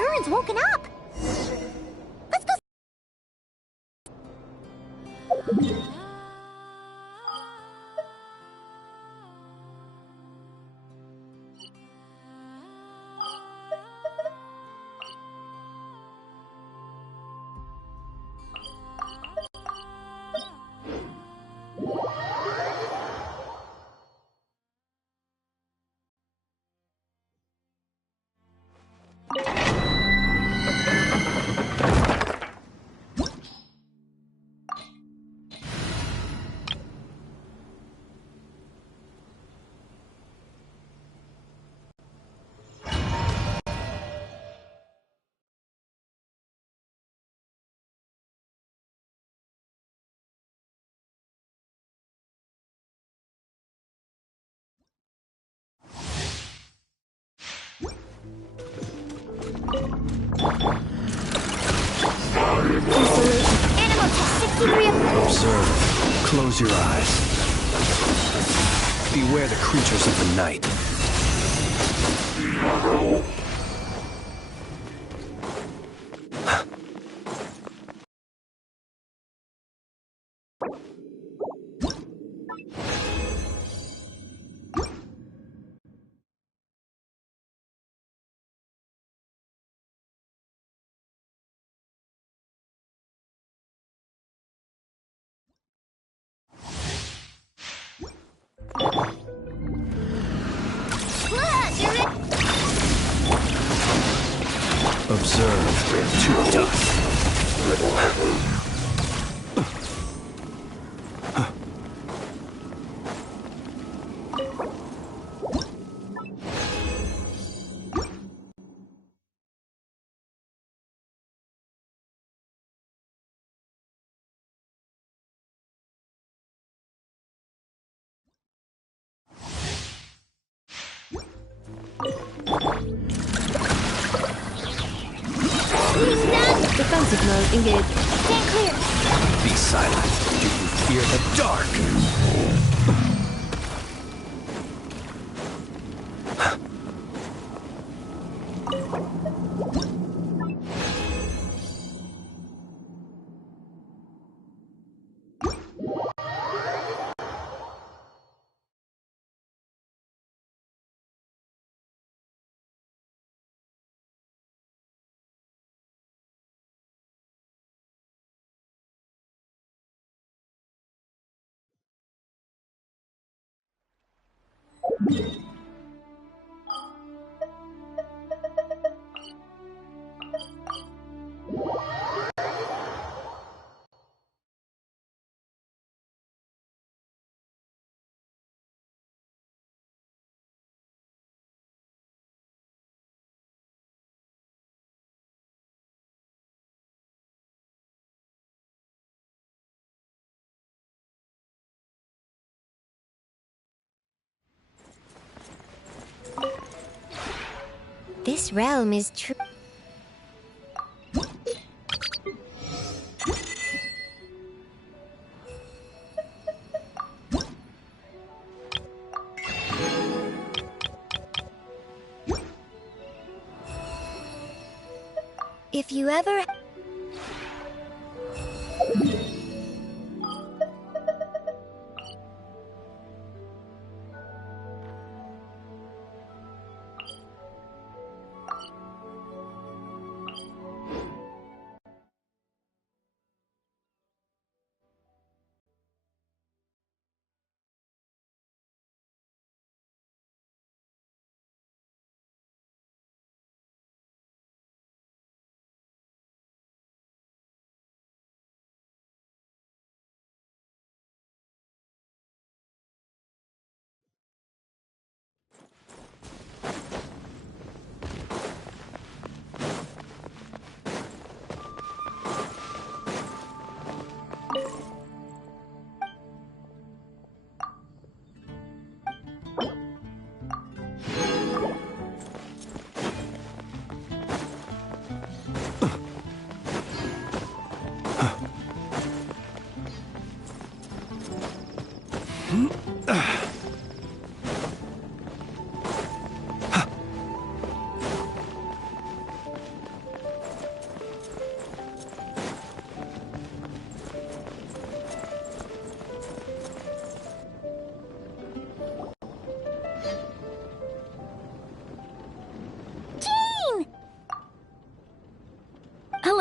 Durin's woken up! Let's go! Animal test 63 of... Observe. Close your eyes. Beware the creatures of the night. Observe to dust. Defensive mode engaged. Stand clear! Be silent. Do you fear the dark? This realm is true. If you ever...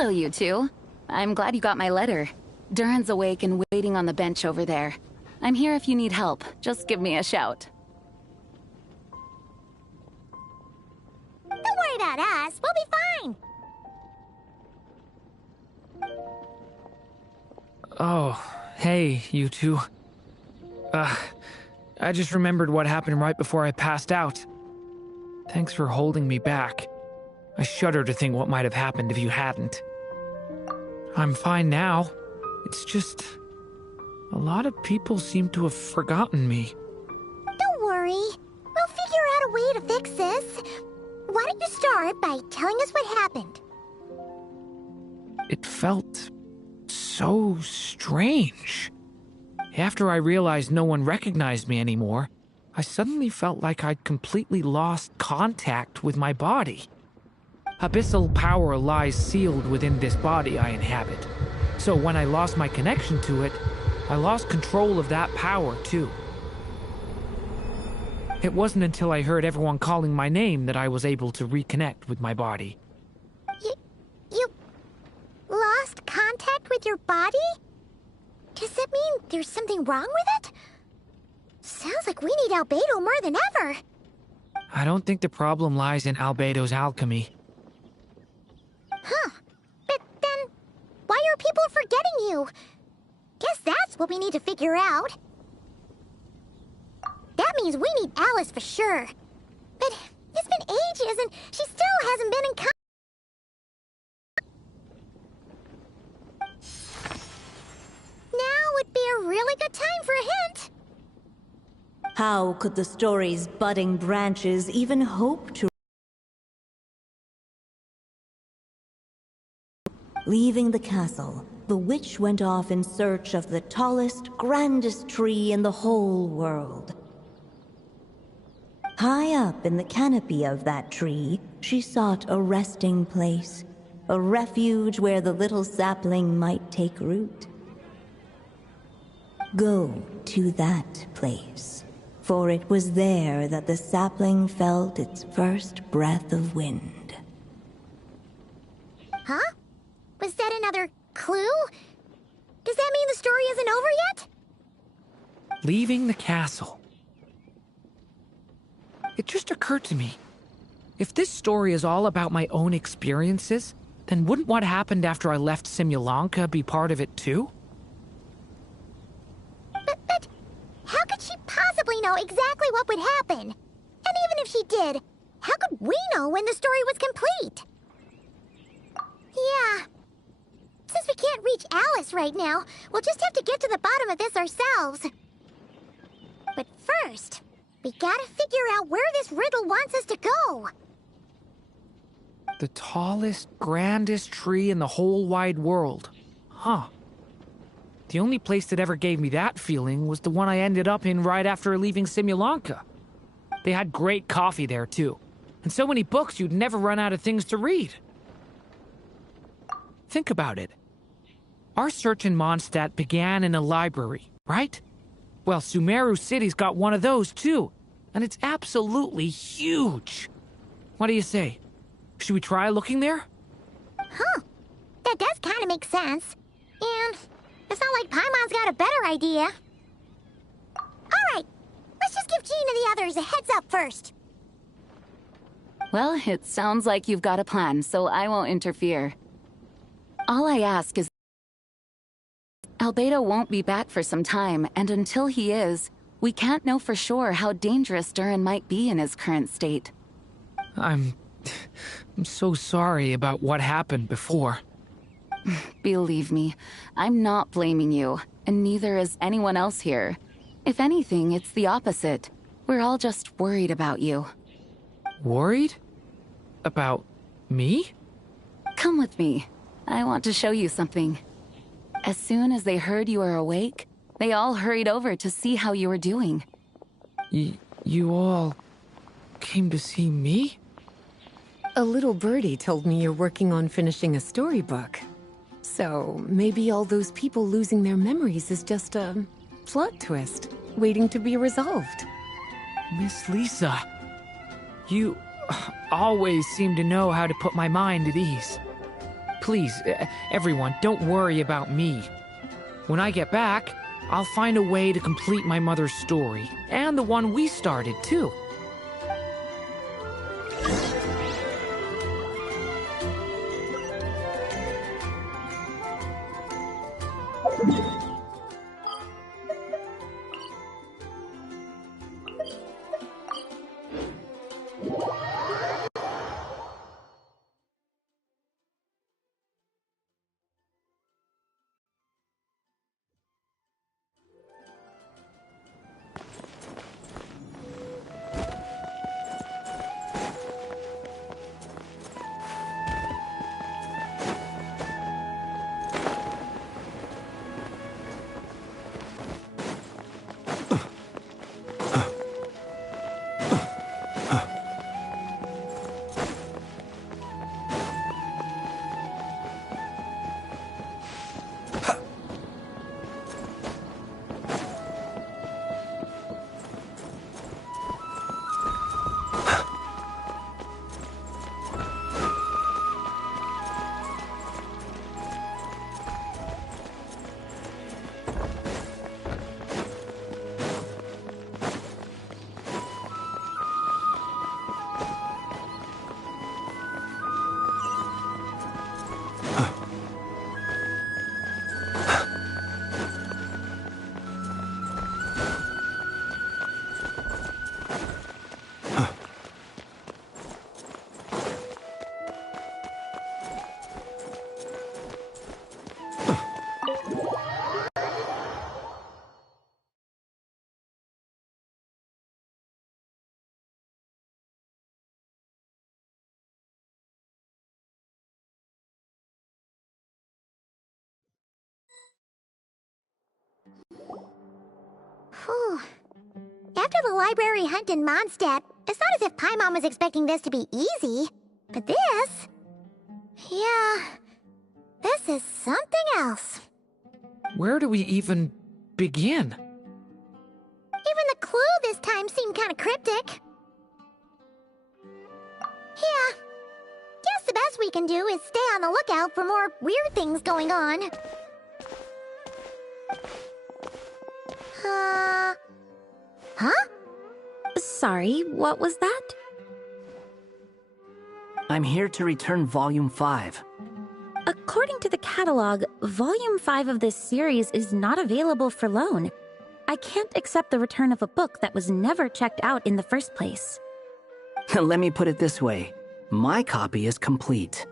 Hello, you two. I'm glad you got my letter. Durin's awake and waiting on the bench over there. I'm here if you need help. Just give me a shout. Don't worry about us. We'll be fine. Oh, hey, you two. I just remembered what happened right before I passed out. Thanks for holding me back. I shudder to think what might have happened if you hadn't. I'm fine now. It's just... a lot of people seem to have forgotten me. Don't worry. We'll figure out a way to fix this. Why don't you start by telling us what happened? It felt so strange. After I realized no one recognized me anymore, I suddenly felt like I'd completely lost contact with my body. Abyssal power lies sealed within this body I inhabit. So when I lost my connection to it, I lost control of that power too. It wasn't until I heard everyone calling my name that I was able to reconnect with my body. You lost contact with your body? Does that mean there's something wrong with it? Sounds like we need Albedo more than ever. I don't think the problem lies in Albedo's alchemy. Huh. But then, why are people forgetting you? Guess that's what we need to figure out. That means we need Alice for sure. But it's been ages and she still hasn't been in contact. Now would be a really good time for a hint. How could the story's budding branches even hope to... Leaving the castle, the witch went off in search of the tallest, grandest tree in the whole world. High up in the canopy of that tree, she sought a resting place, a refuge where the little sapling might take root. Go to that place, for it was there that the sapling felt its first breath of wind. Huh? Was that another clue? Does that mean the story isn't over yet? Leaving the castle. It just occurred to me. If this story is all about my own experiences, then wouldn't what happened after I left Simulanka be part of it too? But how could she possibly know exactly what would happen? And even if she did, how could we know when the story was complete? Yeah. Since we can't reach Alice right now, we'll just have to get to the bottom of this ourselves. But first, we gotta figure out where this riddle wants us to go. The tallest, grandest tree in the whole wide world. Huh. The only place that ever gave me that feeling was the one I ended up in right after leaving Simulanka. They had great coffee there, too. And so many books you'd never run out of things to read. Think about it. Our search in Mondstadt began in a library, right? Well, Sumeru City's got one of those, too. And it's absolutely huge. What do you say? Should we try looking there? Huh. That does kind of make sense. And it's not like Paimon's got a better idea. Alright, let's just give Jean and the others a heads up first. Well, it sounds like you've got a plan, so I won't interfere. All I ask is... Albedo won't be back for some time, and until he is, we can't know for sure how dangerous Durin might be in his current state. I'm so sorry about what happened before. Believe me, I'm not blaming you, and neither is anyone else here. If anything, it's the opposite. We're all just worried about you. Worried? About me? Come with me. I want to show you something. As soon as they heard you were awake, they all hurried over to see how you were doing. You all came to see me? A little birdie told me you're working on finishing a storybook. So maybe all those people losing their memories is just a plot twist, waiting to be resolved. Miss Lisa, you always seem to know how to put my mind at ease. please, everyone, don't worry about me. When I get back, I'll find a way to complete my mother's story, and the one we started, too. Whew. After the library hunt in Mondstadt, it's not as if Paimon was expecting this to be easy. But this... yeah... this is something else. Where do we even begin? Even the clue this time seemed kind of cryptic. Yeah. Guess the best we can do is stay on the lookout for more weird things going on. Huh? Sorry, what was that? I'm here to return Volume 5. According to the catalog, Volume 5 of this series is not available for loan. I can't accept the return of a book that was never checked out in the first place. Let me put it this way. My copy is complete.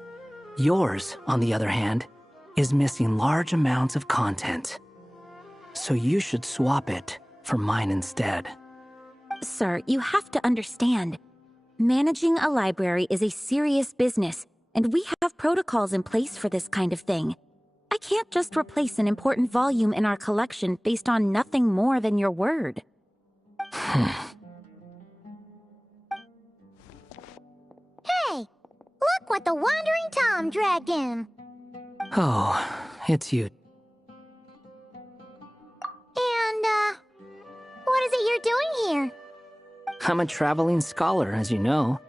Yours, on the other hand, is missing large amounts of content. So you should swap it for mine instead. Sir, you have to understand. Managing a library is a serious business, and we have protocols in place for this kind of thing. I can't just replace an important volume in our collection based on nothing more than your word. Hey! Look what the Wandering Tom dragged in! Oh, it's you. And, what is it you're doing here? I'm a traveling scholar, as you know.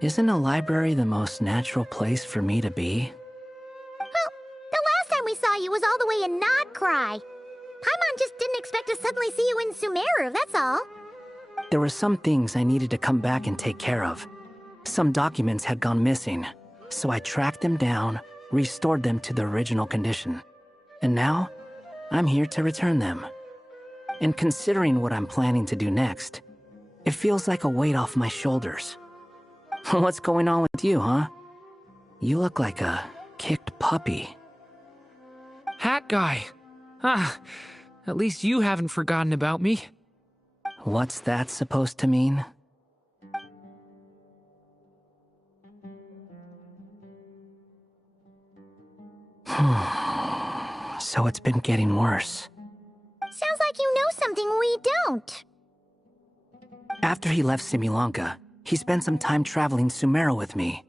Isn't a library the most natural place for me to be? Well, the last time we saw you was all the way in Nodcry. Paimon just didn't expect to suddenly see you in Sumeru, that's all. There were some things I needed to come back and take care of. Some documents had gone missing, so I tracked them down, restored them to their original condition. And now, I'm here to return them. And considering what I'm planning to do next, it feels like a weight off my shoulders. What's going on with you, huh? You look like a kicked puppy. Hat guy. Ah, at least you haven't forgotten about me. What's that supposed to mean? So it's been getting worse. Sounds like you know something we don't. After he left Simulanka, he spent some time traveling Sumeru with me.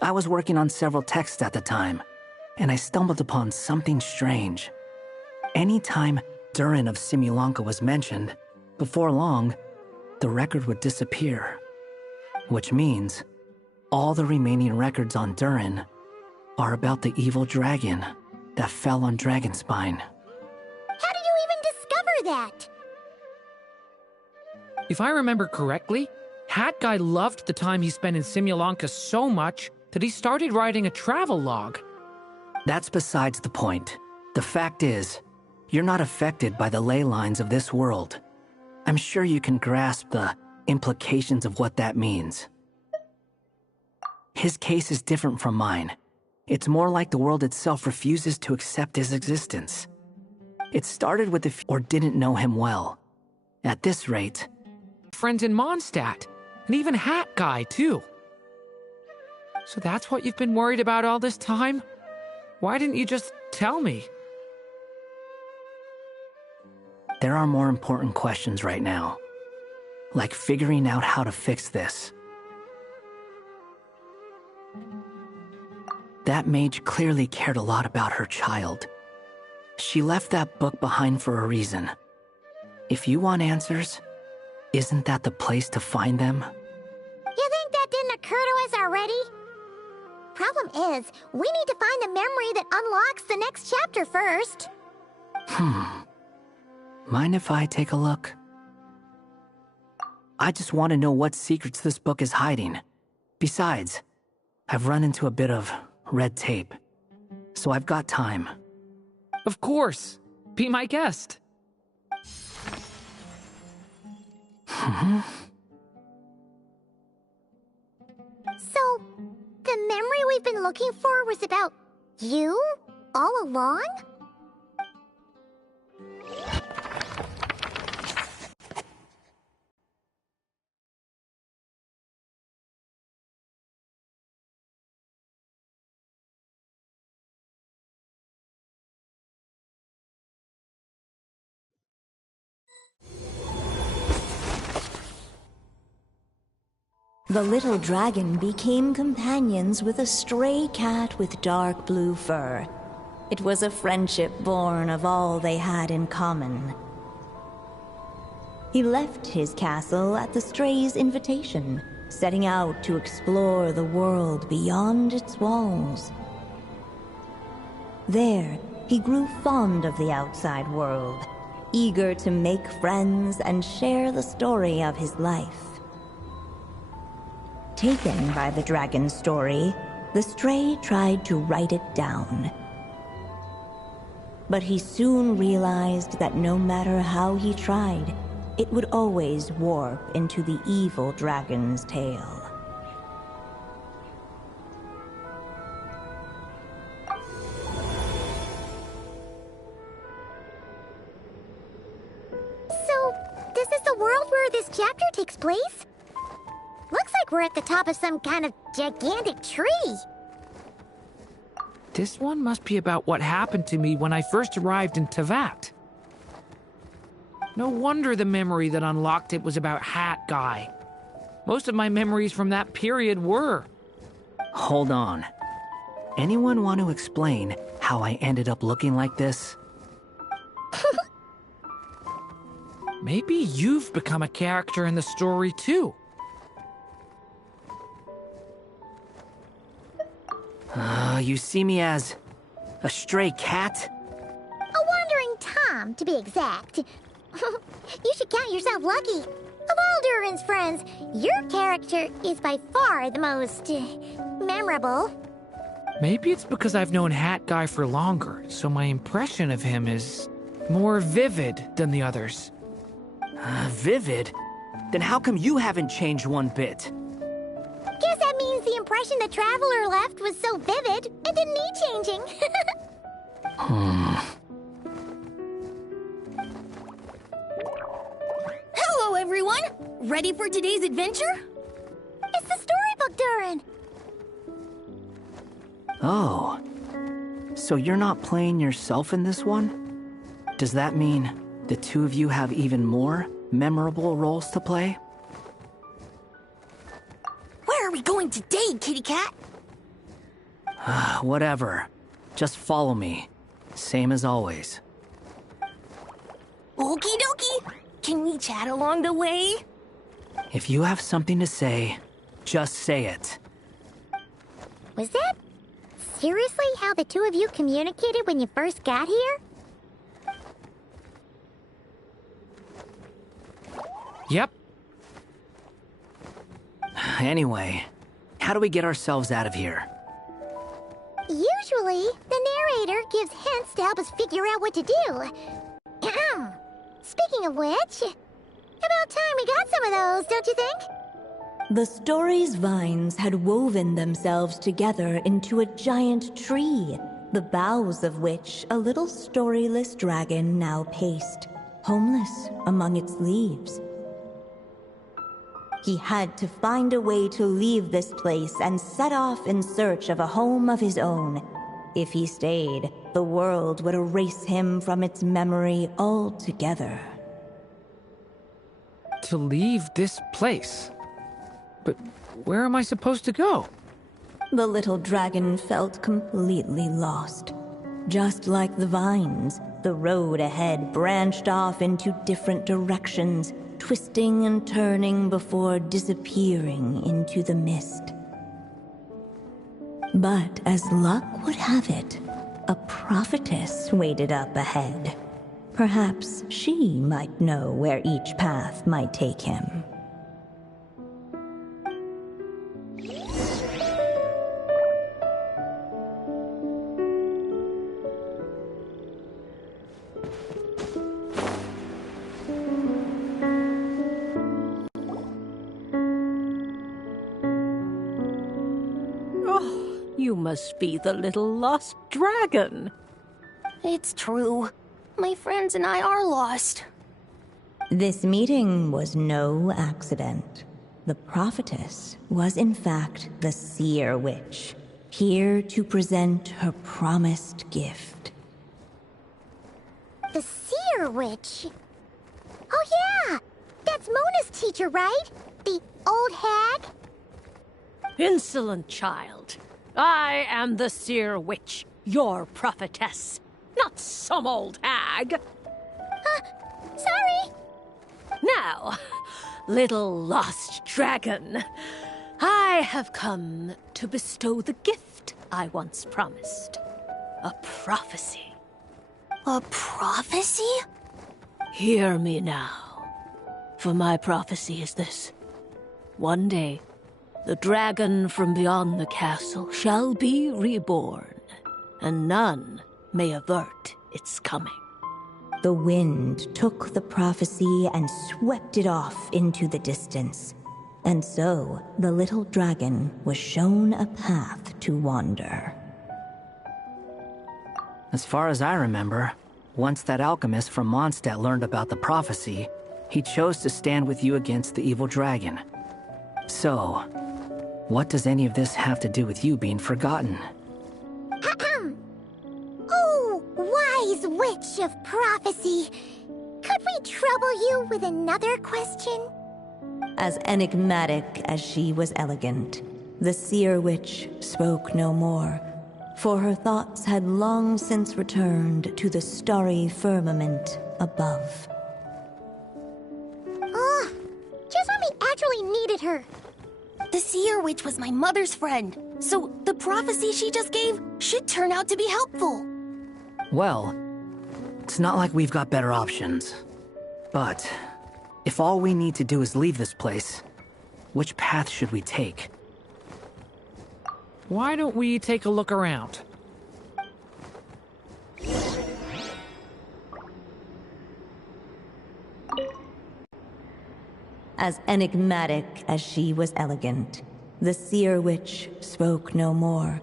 I was working on several texts at the time, and I stumbled upon something strange. Anytime Durin of Simulanka was mentioned, before long, the record would disappear. Which means all the remaining records on Durin are about the evil dragon that fell on Dragonspine. How did you even discover that? If I remember correctly, Hat Guy loved the time he spent in Simulanka so much that he started writing a travel log. That's besides the point. The fact is, you're not affected by the ley lines of this world. I'm sure you can grasp the implications of what that means. His case is different from mine. It's more like the world itself refuses to accept his existence. It started with the or didn't know him well. At this rate... Friends in Mondstadt, and even Hat Guy, too. So that's what you've been worried about all this time? Why didn't you just tell me? There are more important questions right now. Like figuring out how to fix this. That mage clearly cared a lot about her child. She left that book behind for a reason. If you want answers, isn't that the place to find them? You think that didn't occur to us already? Problem is, we need to find the memory that unlocks the next chapter first. Mind if I take a look? I just want to know what secrets this book is hiding. Besides, I've run into a bit of red tape, so I've got time. Of course. Be my guest. So, the memory we've been looking for was about you? All along? The little dragon became companions with a stray cat with dark blue fur. It was a friendship born of all they had in common. He left his castle at the stray's invitation, setting out to explore the world beyond its walls. There, he grew fond of the outside world, eager to make friends and share the story of his life. Taken by the dragon's story, the stray tried to write it down. But he soon realized that no matter how he tried, it would always warp into the evil dragon's tale. So, this is the world where this chapter takes place? Looks like we're at the top of some kind of gigantic tree. This one must be about what happened to me when I first arrived in Teyvat. No wonder the memory that unlocked it was about Hat Guy. Most of my memories from that period were. Hold on. Anyone want to explain how I ended up looking like this? Maybe you've become a character in the story too. You see me as a stray cat? A wandering Tom, to be exact. You should count yourself lucky. Of all Durin's friends, your character is by far the most memorable. Maybe it's because I've known Hat Guy for longer, so my impression of him is more vivid than the others. Vivid? Then how come you haven't changed one bit? Guess that means the impression the Traveler left was so vivid, it didn't need changing. Hello, everyone! Ready for today's adventure? It's the storybook, Durin! Oh. So you're not playing yourself in this one? Does that mean the two of you have even more memorable roles to play? Where are we going today, kitty cat? Whatever. Just follow me. Same as always. Okie dokie! Can we chat along the way? If you have something to say, Just say it. Was that seriously how the two of you communicated when you first got here? Yep. Anyway, how do we get ourselves out of here? Usually, the narrator gives hints to help us figure out what to do. Speaking of which, about time we got some of those, don't you think? The story's vines had woven themselves together into a giant tree, the boughs of which a little storyless dragon now paced, homeless among its leaves. He had to find a way to leave this place and set off in search of a home of his own. If he stayed, the world would erase him from its memory altogether. To leave this place? But where am I supposed to go? The little dragon felt completely lost. Just like the vines, the road ahead branched off into different directions, twisting and turning before disappearing into the mist. But as luck would have it, a prophetess waited up ahead. Perhaps she might know where each path might take him. You must be the little lost dragon. It's true. My friends and I are lost. This meeting was no accident. The prophetess was in fact the Seer Witch, here to present her promised gift. The Seer Witch? Oh yeah! That's Mona's teacher, right? The old hag? Insolent child. I am the Seer Witch, your prophetess, not some old hag. Sorry! Now, little lost dragon, I have come to bestow the gift I once promised. A prophecy. A prophecy? Hear me now, for my prophecy is this. One day, the dragon from beyond the castle shall be reborn, and none may avert its coming. The wind took the prophecy and swept it off into the distance. And so, the little dragon was shown a path to wander. As far as I remember, once that alchemist from Mondstadt learned about the prophecy, he chose to stand with you against the evil dragon. So, what does any of this have to do with you being forgotten? Oh, wise witch of prophecy! Could we trouble you with another question? As enigmatic as she was elegant, the Seer Witch spoke no more, for her thoughts had long since returned to the starry firmament above. Just when we actually needed her. The Seer Witch was my mother's friend, so the prophecy she just gave should turn out to be helpful. Well, it's not like we've got better options. But, if all we need to do is leave this place, which path should we take? Why don't we take a look around? As enigmatic as she was elegant, the Seer Witch spoke no more,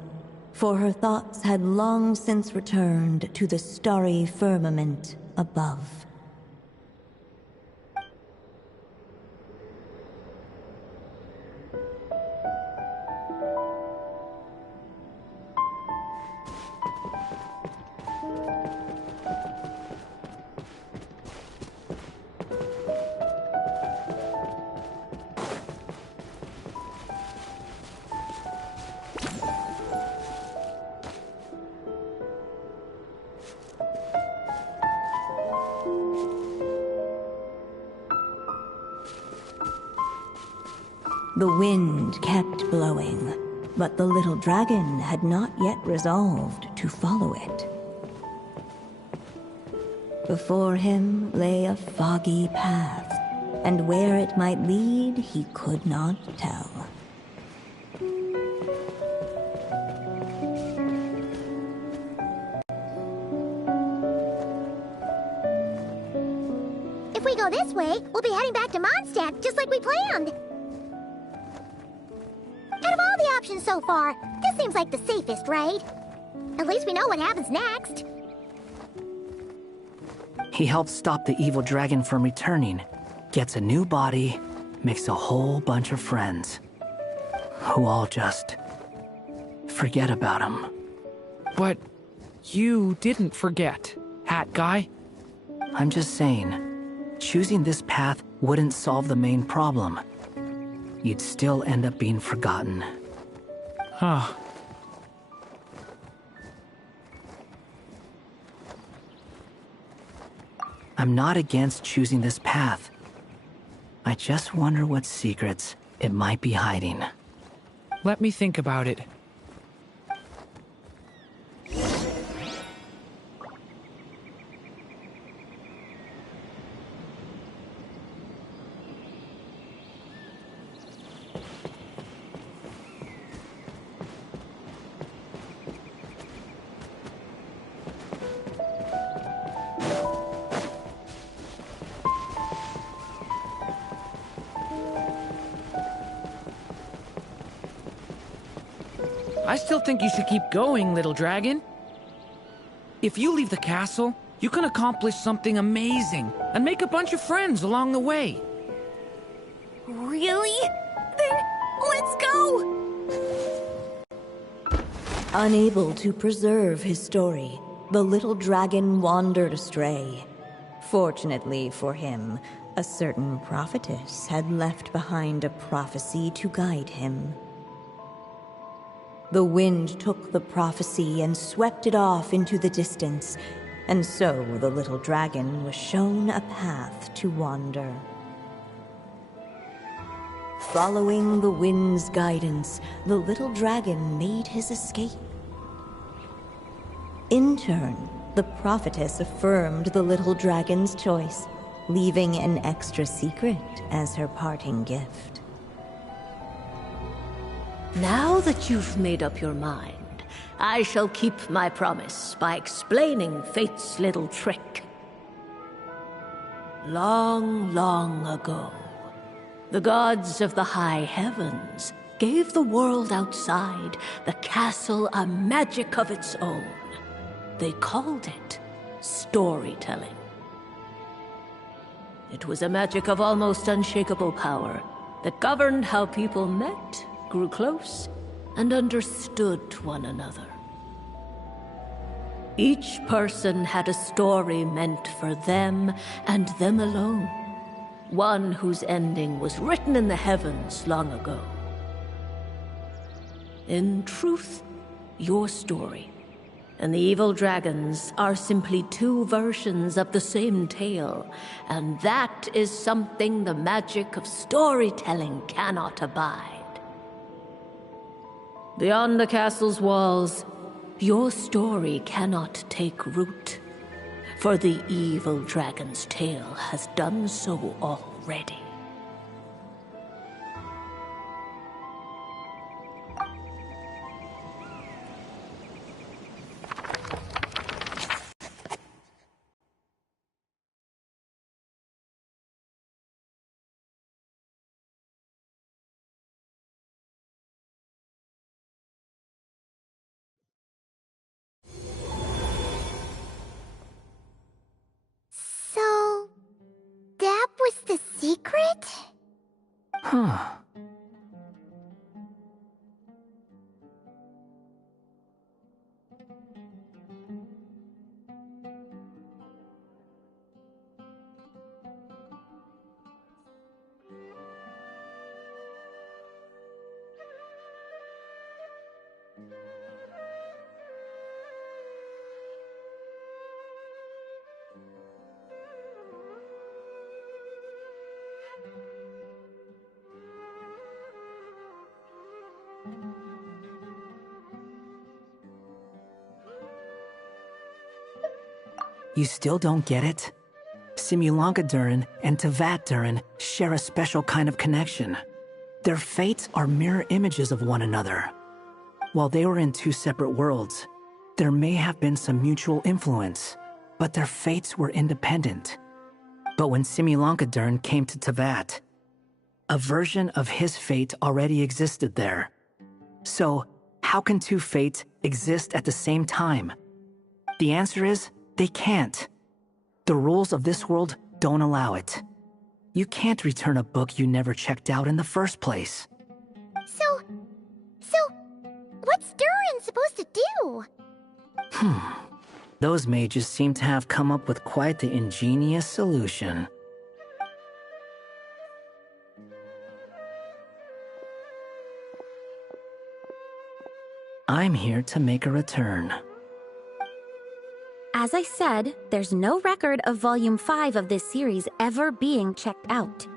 for her thoughts had long since returned to the starry firmament above. The wind kept blowing, but the little dragon had not yet resolved to follow it. Before him lay a foggy path, and where it might lead he could not tell. If we go this way, we'll be heading back to Mondstadt, just like we planned. Out of all the options so far, this seems like the safest, right? At least we know what happens next. He helps stop the evil dragon from returning, gets a new body, makes a whole bunch of friends, who all just forget about him. But you didn't forget, Hat Guy. I'm just saying, choosing this path wouldn't solve the main problem. You'd still end up being forgotten. Huh. I'm not against choosing this path. I just wonder what secrets it might be hiding. Let me think about it. I still think you should keep going, little dragon. If you leave the castle, you can accomplish something amazing and make a bunch of friends along the way. Really? Then let's go! Unable to preserve his story, the little dragon wandered astray. Fortunately for him, a certain prophetess had left behind a prophecy to guide him. The wind took the prophecy and swept it off into the distance, and so the little dragon was shown a path to wander. Following the wind's guidance, the little dragon made his escape. In turn, the prophetess affirmed the little dragon's choice, leaving an extra secret as her parting gift. Now that you've made up your mind, I shall keep my promise by explaining Fate's little trick. Long, long ago, the gods of the high heavens gave the world outside the castle a magic of its own. They called it storytelling. It was a magic of almost unshakable power that governed how people met, grew close, and understood one another. Each person had a story meant for them and them alone, one whose ending was written in the heavens long ago. In truth, your story and the evil dragons are simply two versions of the same tale, and that is something the magic of storytelling cannot abide. Beyond the castle's walls, your story cannot take root, for the evil dragon's tale has done so already. So, that was the secret? Huh. You still don't get it? Simulanka Durin and Tavat Durin share a special kind of connection. Their fates are mirror images of one another. While they were in two separate worlds, there may have been some mutual influence, but their fates were independent. But when Simulanka Durin came to Tavat, a version of his fate already existed there. So, how can two fates exist at the same time? The answer is, they can't. The rules of this world don't allow it. You can't return a book you never checked out in the first place. So, what's Durin supposed to do? Those mages seem to have come up with quite the ingenious solution. I'm here to make a return. As I said, there's no record of Volume 5 of this series ever being checked out.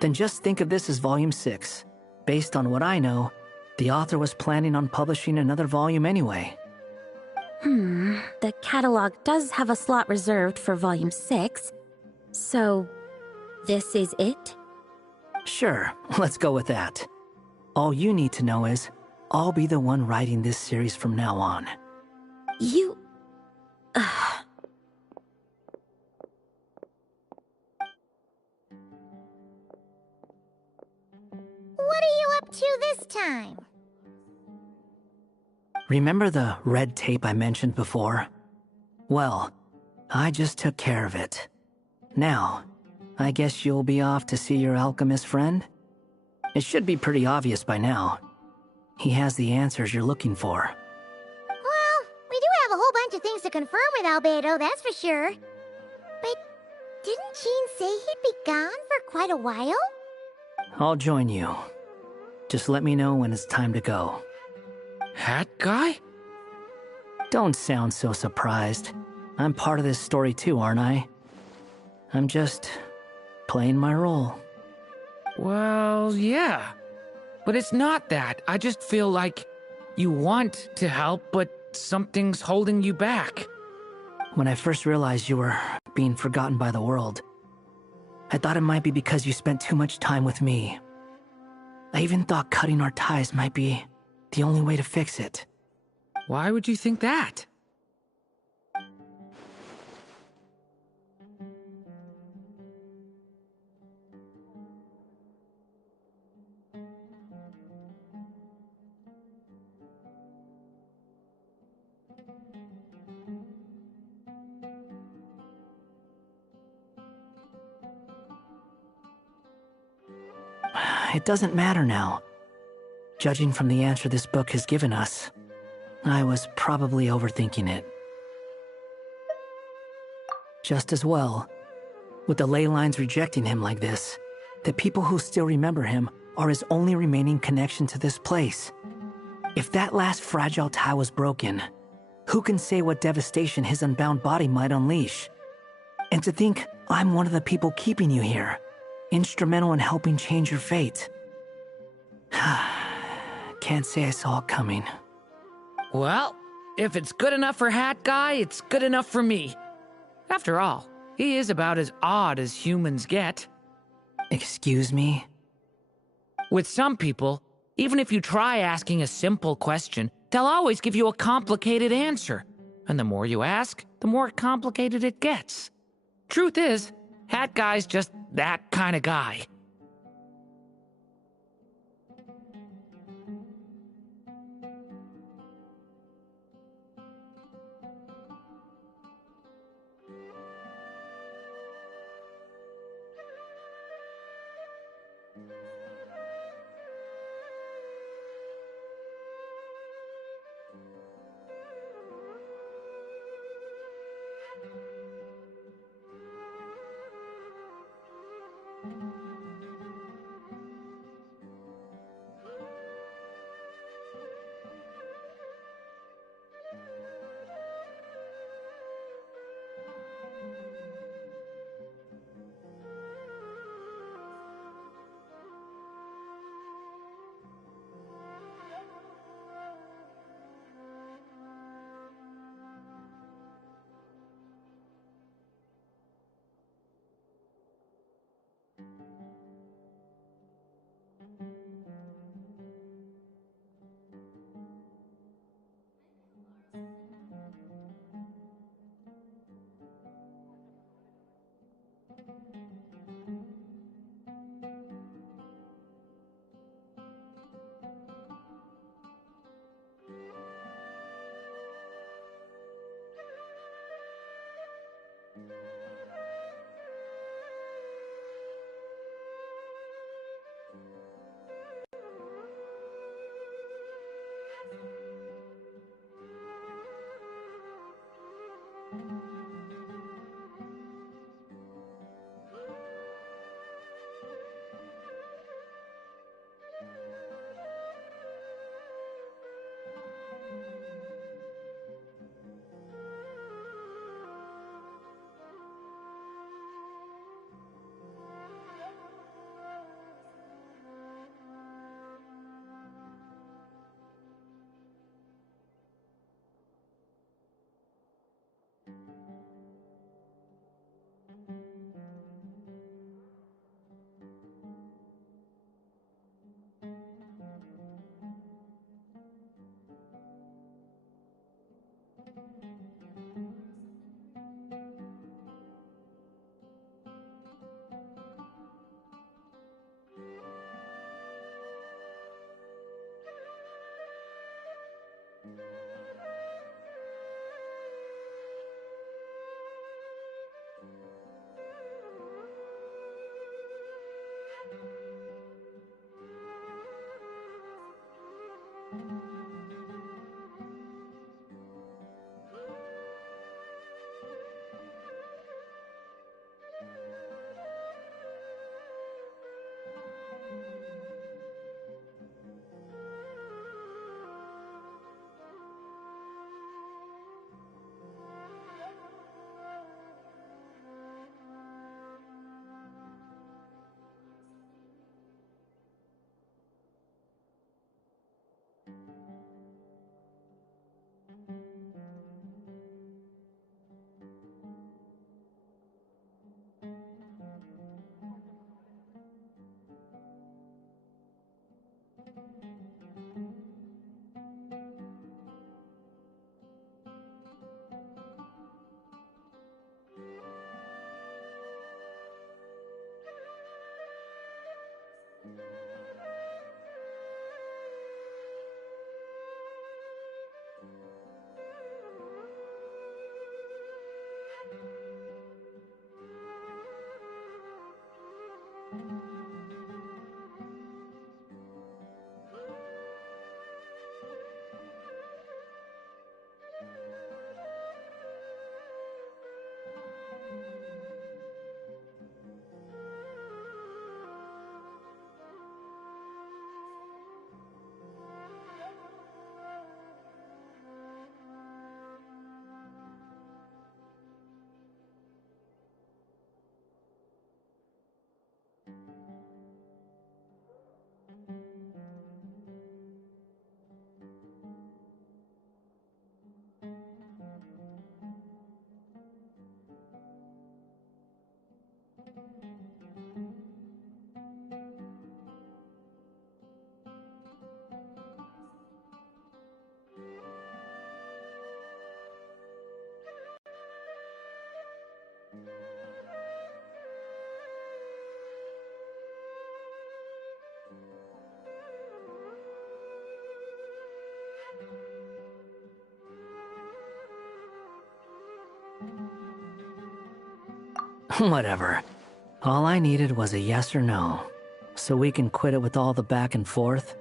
Then just think of this as Volume 6. Based on what I know, the author was planning on publishing another volume anyway. The catalog does have a slot reserved for Volume 6. So, this is it? Sure, let's go with that. All you need to know is, I'll be the one writing this series from now on. You... What are you up to this time? Remember the red tape I mentioned before? Well, I just took care of it. Now, I guess you'll be off to see your alchemist friend? It should be pretty obvious by now. He has the answers you're looking for. Well, we do have a whole bunch of things to confirm with Albedo, that's for sure. But didn't Jean say he'd be gone for quite a while? I'll join you. Just let me know when it's time to go. Hat guy? Don't sound so surprised. I'm part of this story too, aren't I? I'm just playing my role. Well, yeah. But it's not that. I just feel like you want to help, but something's holding you back. When I first realized you were being forgotten by the world, I thought it might be because you spent too much time with me. I even thought cutting our ties might be the only way to fix it. Why would you think that? It doesn't matter now. Judging from the answer this book has given us, I was probably overthinking it. Just as well, with the ley lines rejecting him like this, the people who still remember him are his only remaining connection to this place. If that last fragile tie was broken, who can say what devastation his unbound body might unleash? And to think I'm one of the people keeping you here, instrumental in helping change your fate. Can't say I saw it coming. Well, if it's good enough for Hat Guy, it's good enough for me. After all, he is about as odd as humans get. Excuse me? With some people, even if you try asking a simple question, they'll always give you a complicated answer. And the more you ask, the more complicated it gets. Truth is, Hat Guy's just that kind of guy. Whatever. All I needed was a yes or no, so we can quit it with all the back and forth.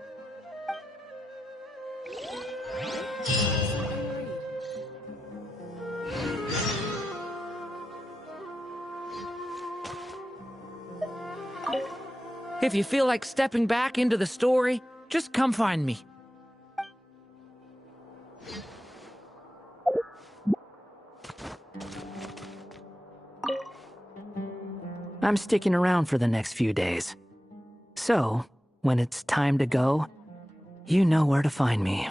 If you feel like stepping back into the story, just come find me. I'm sticking around for the next few days. So, when it's time to go, you know where to find me.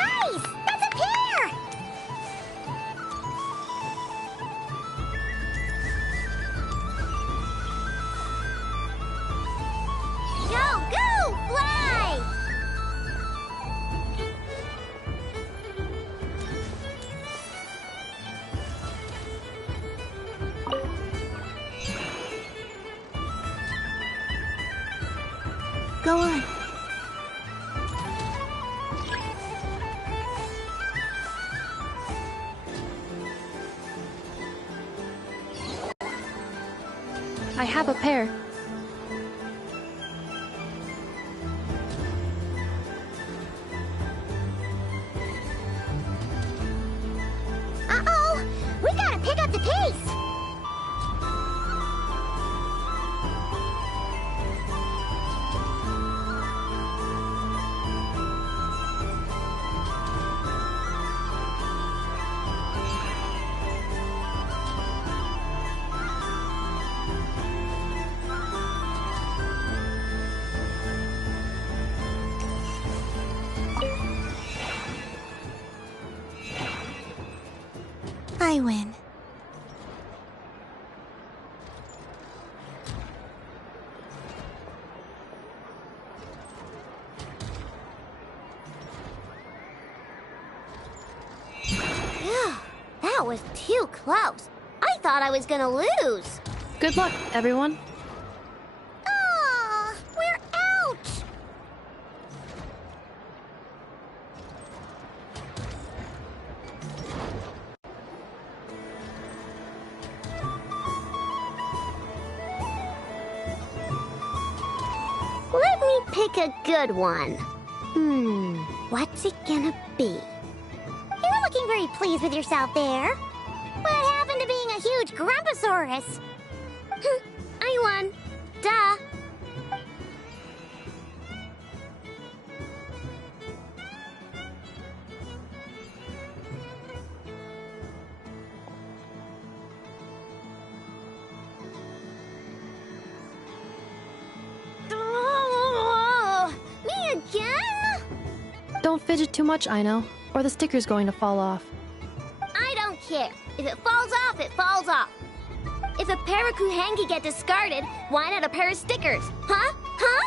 Nice! That's a pair! Go, go, fly! Go on. I have a pair. Uh-oh! We gotta pick up the pace! I win. Phew, that was too close. I thought I was gonna lose. Good luck, everyone. Aw, we're out! Let me pick a good one. What's it gonna be? You're looking very pleased with yourself there. What happened to being a huge Grumposaurus? I won. Duh. Me again? Don't fidget too much, Aino, or the sticker's going to fall off. I don't care. If it falls off, it falls off. If a pair of Kuhenki get discarded, why not a pair of stickers? Huh? Huh?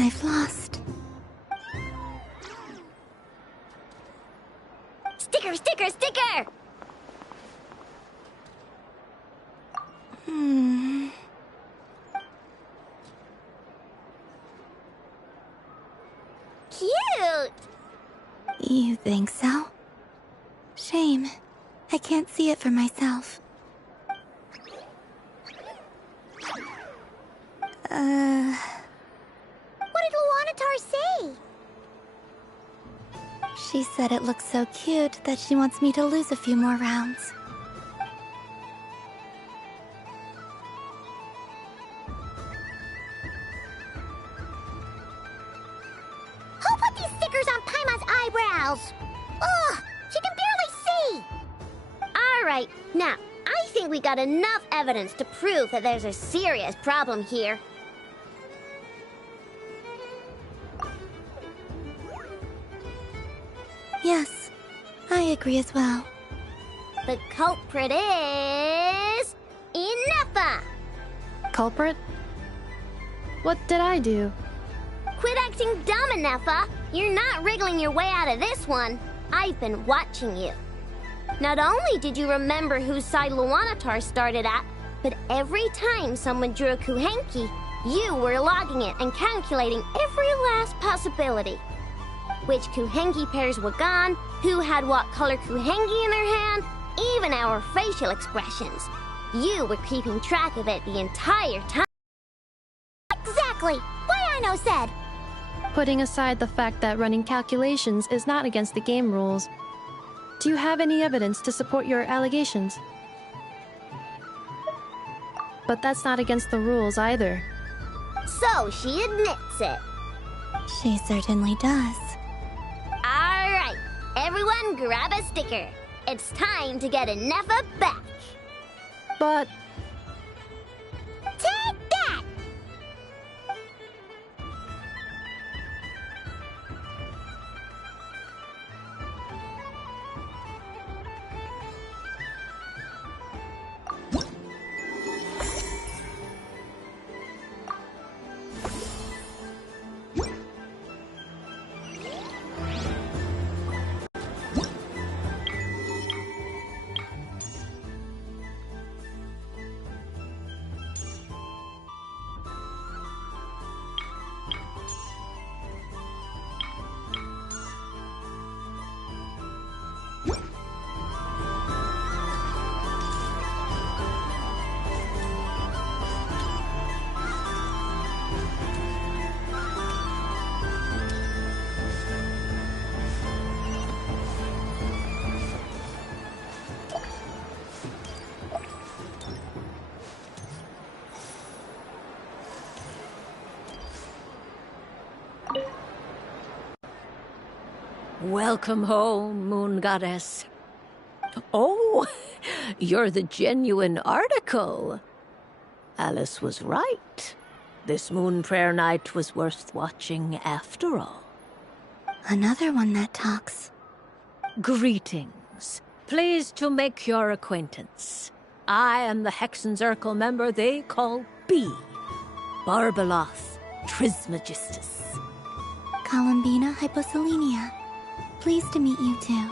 I've lost. Sticker, sticker, sticker! Cute! You think so? Shame. I can't see it for myself. What did Luanatar say? She said it looks so cute that she wants me to lose a few more rounds. Who put these stickers on Paimon's eyebrows? Ugh, she can barely see! Alright, now, I think we got enough evidence to prove that there's a serious problem here. Yes, I agree as well. The culprit is... Ineffa! Culprit? What did I do? Quit acting dumb, Ineffa! You're not wriggling your way out of this one. I've been watching you. Not only did you remember whose side Luanatar started at, but every time someone drew a Kuhenki, you were logging it and calculating every last possibility. Which Kuhenki pairs were gone, who had what color Kuhenki in their hand, even our facial expressions. You were keeping track of it the entire time. Exactly! What Aino said! Putting aside the fact that running calculations is not against the game rules, do you have any evidence to support your allegations? But that's not against the rules either. So she admits it. She certainly does. Alright, everyone grab a sticker. It's time to get Ineffa back. But Take that! welcome home, Moon Goddess. Oh, you're the genuine article. Alice was right. This Moon Prayer Night was worth watching after all. Another one that talks. Greetings. Pleased to make your acquaintance. I am the Hexenzirkel member they call B. Barbeloth Trismegistus. Columbina Hyposelenia. Pleased to meet you too.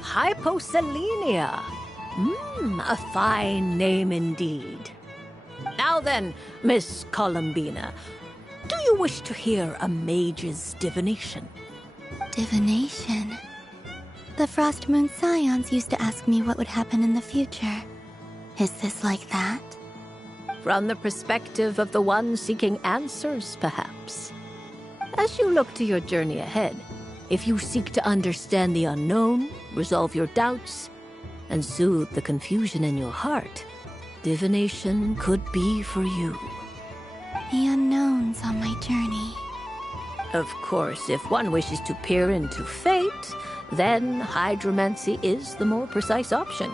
Hyposelenia. A fine name indeed. Now then, Miss Columbina, do you wish to hear a mage's divination? Divination? The Frost Moon Scions used to ask me what would happen in the future. Is this like that? From the perspective of the one seeking answers, perhaps. As you look to your journey ahead, if you seek to understand the unknown, resolve your doubts, and soothe the confusion in your heart, divination could be for you. The unknowns on my journey. Of course, if one wishes to peer into fate, then hydromancy is the more precise option.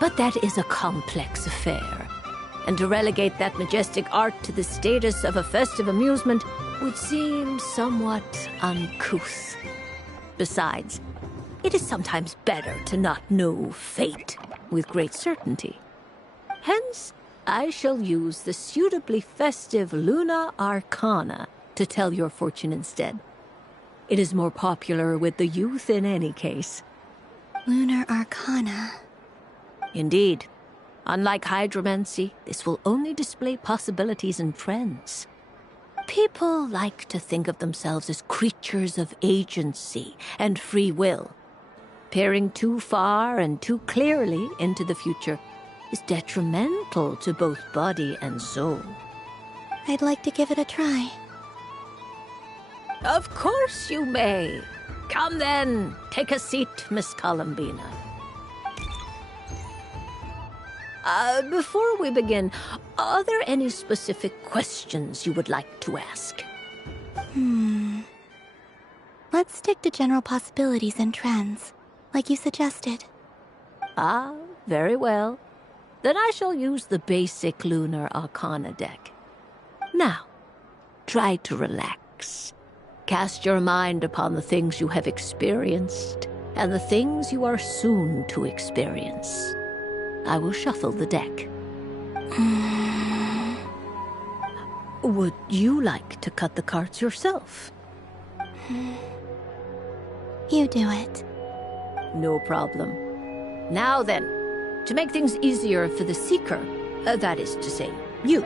But that is a complex affair, and to relegate that majestic art to the status of a festive amusement would seem somewhat uncouth. Besides, it is sometimes better to not know fate with great certainty. Hence, I shall use the suitably festive Luna Arcana to tell your fortune instead. It is more popular with the youth in any case. Lunar Arcana. Indeed. Unlike hydromancy, this will only display possibilities and trends. People like to think of themselves as creatures of agency and free will. Peering too far and too clearly into the future is detrimental to both body and soul. I'd like to give it a try. Of course you may. Come then, take a seat, Miss Columbina. Before we begin, are there any specific questions you would like to ask? Let's stick to general possibilities and trends, like you suggested. Ah, very well. Then I shall use the basic Lunar Arcana deck. Now, try to relax. Cast your mind upon the things you have experienced and the things you are soon to experience. I will shuffle the deck. Would you like to cut the cards yourself? You do it. No problem. Now then, to make things easier for the seeker, that is to say, you,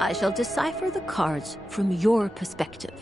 I shall decipher the cards from your perspective.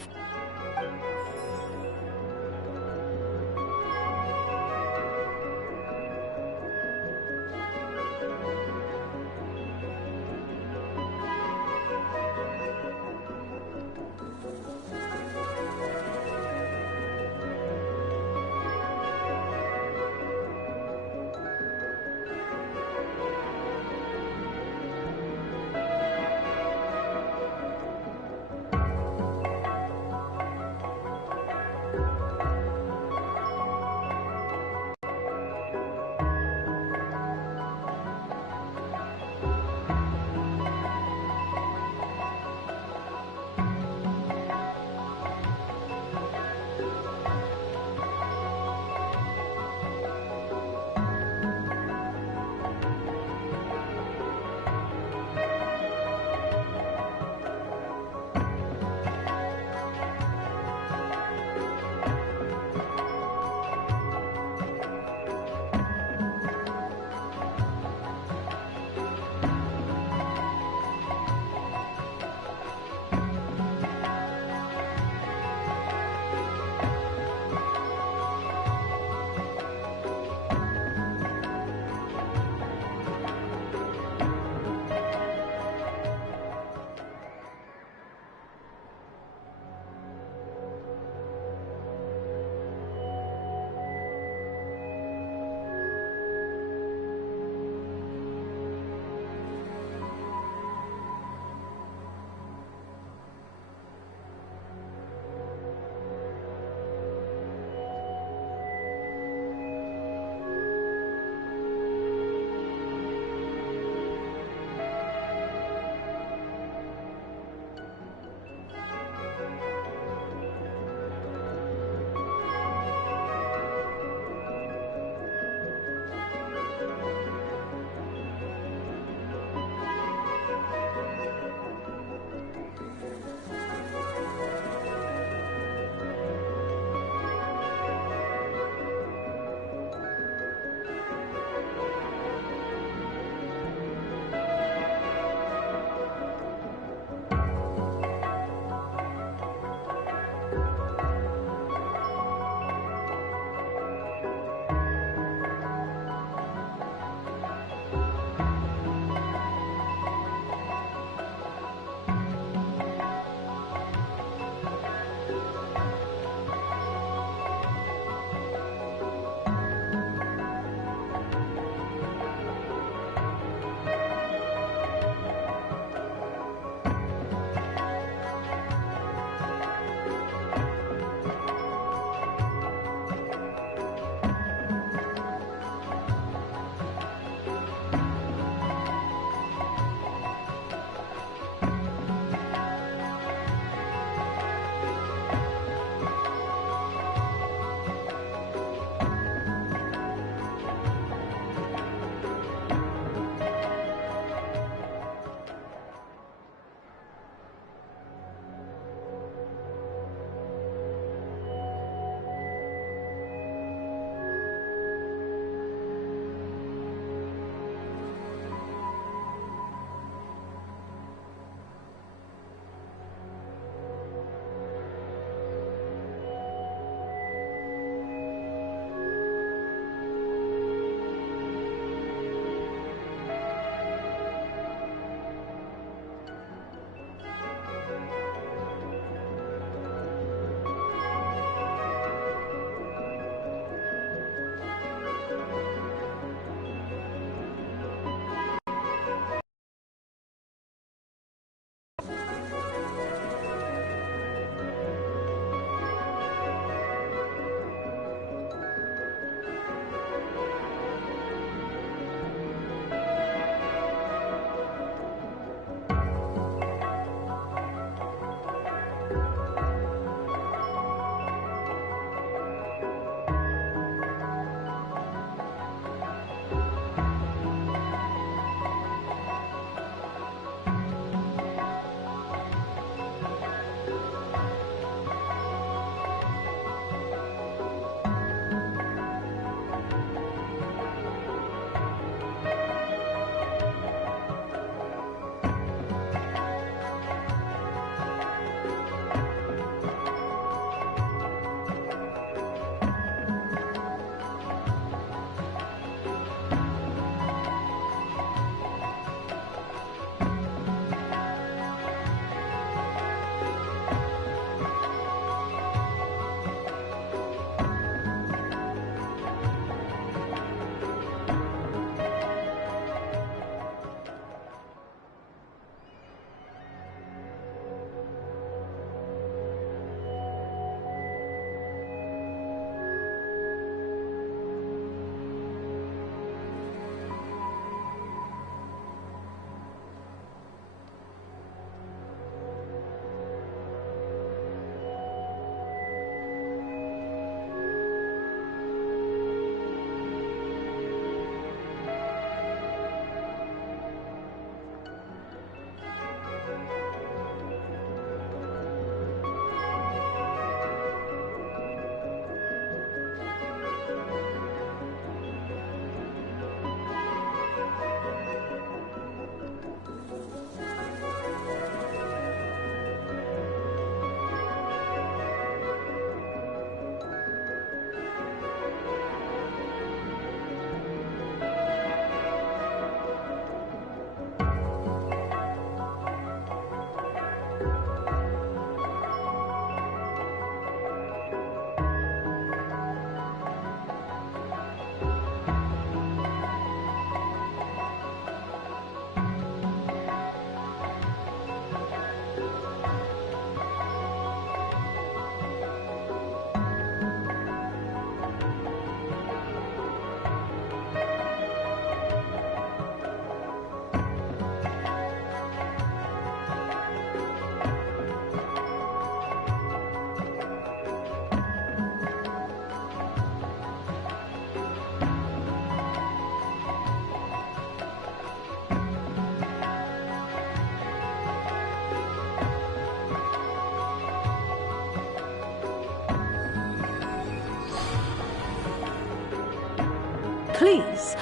please,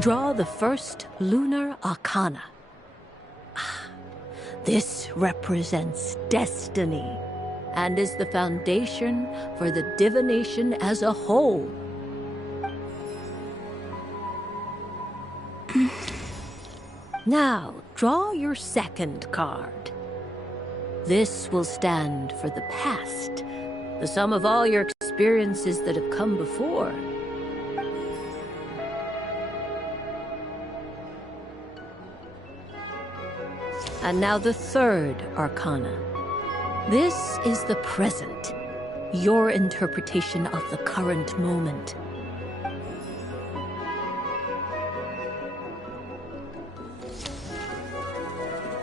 draw the first lunar arcana. This represents destiny and is the foundation for the divination as a whole. Now, draw your second card. This will stand for the past, the sum of all your experiences that have come before. And now the third arcana. This is the present, your interpretation of the current moment.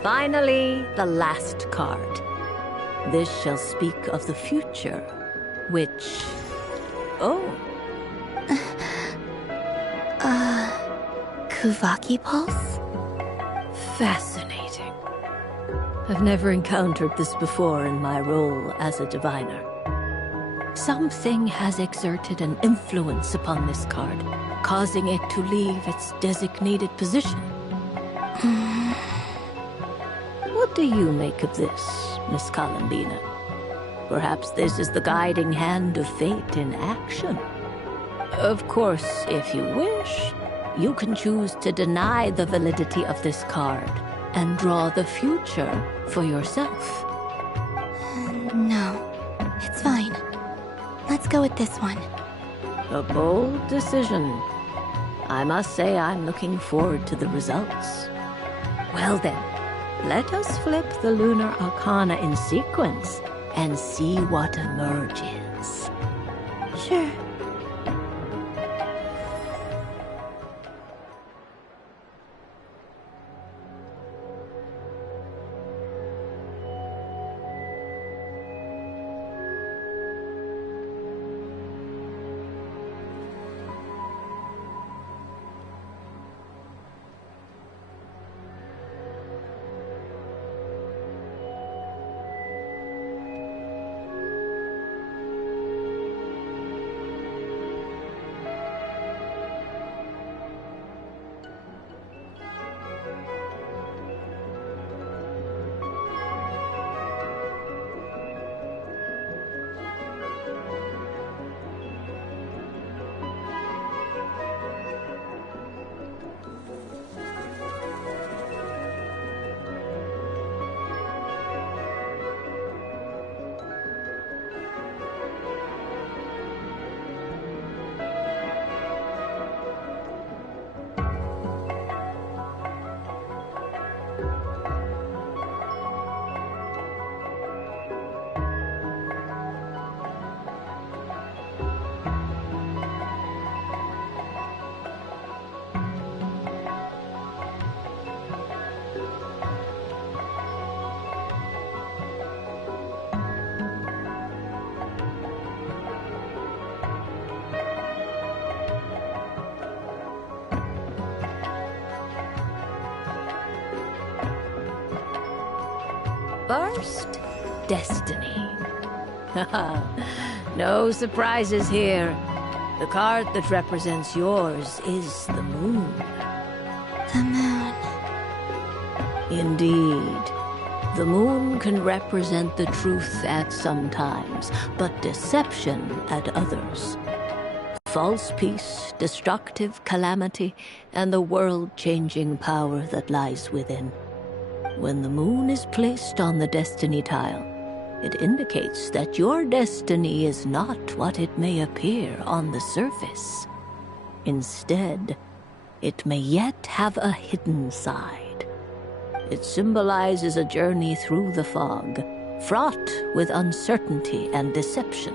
Finally, the last card. This shall speak of the future, which... Oh. Kuvaki Pulse? Fascinating. I've never encountered this before in my role as a diviner. Something has exerted an influence upon this card, causing it to leave its designated position. What do you make of this, Miss Columbina? Perhaps this is the guiding hand of fate in action. Of course, if you wish, you can choose to deny the validity of this card and draw the future for yourself. No, it's fine. Let's go with this one. A bold decision. I must say I'm looking forward to the results. Well then, let us flip the Lunar Arcana in sequence and see what emerges. Sure. First, destiny. No surprises here. The card that represents yours is the moon. The moon. Indeed. The moon can represent the truth at some times, but deception at others. False peace, destructive calamity, and the world-changing power that lies within. When the moon is placed on the destiny tile, it indicates that your destiny is not what it may appear on the surface. Instead, it may yet have a hidden side. It symbolizes a journey through the fog, fraught with uncertainty and deception,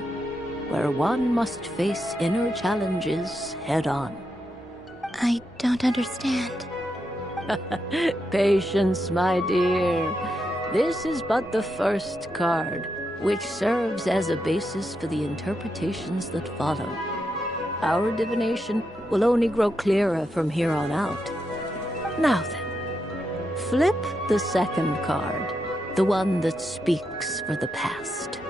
where one must face inner challenges head-on. I don't understand. Patience, my dear. This is but the first card, which serves as a basis for the interpretations that follow. Our divination will only grow clearer from here on out. Now then, flip the second card, the one that speaks for the past.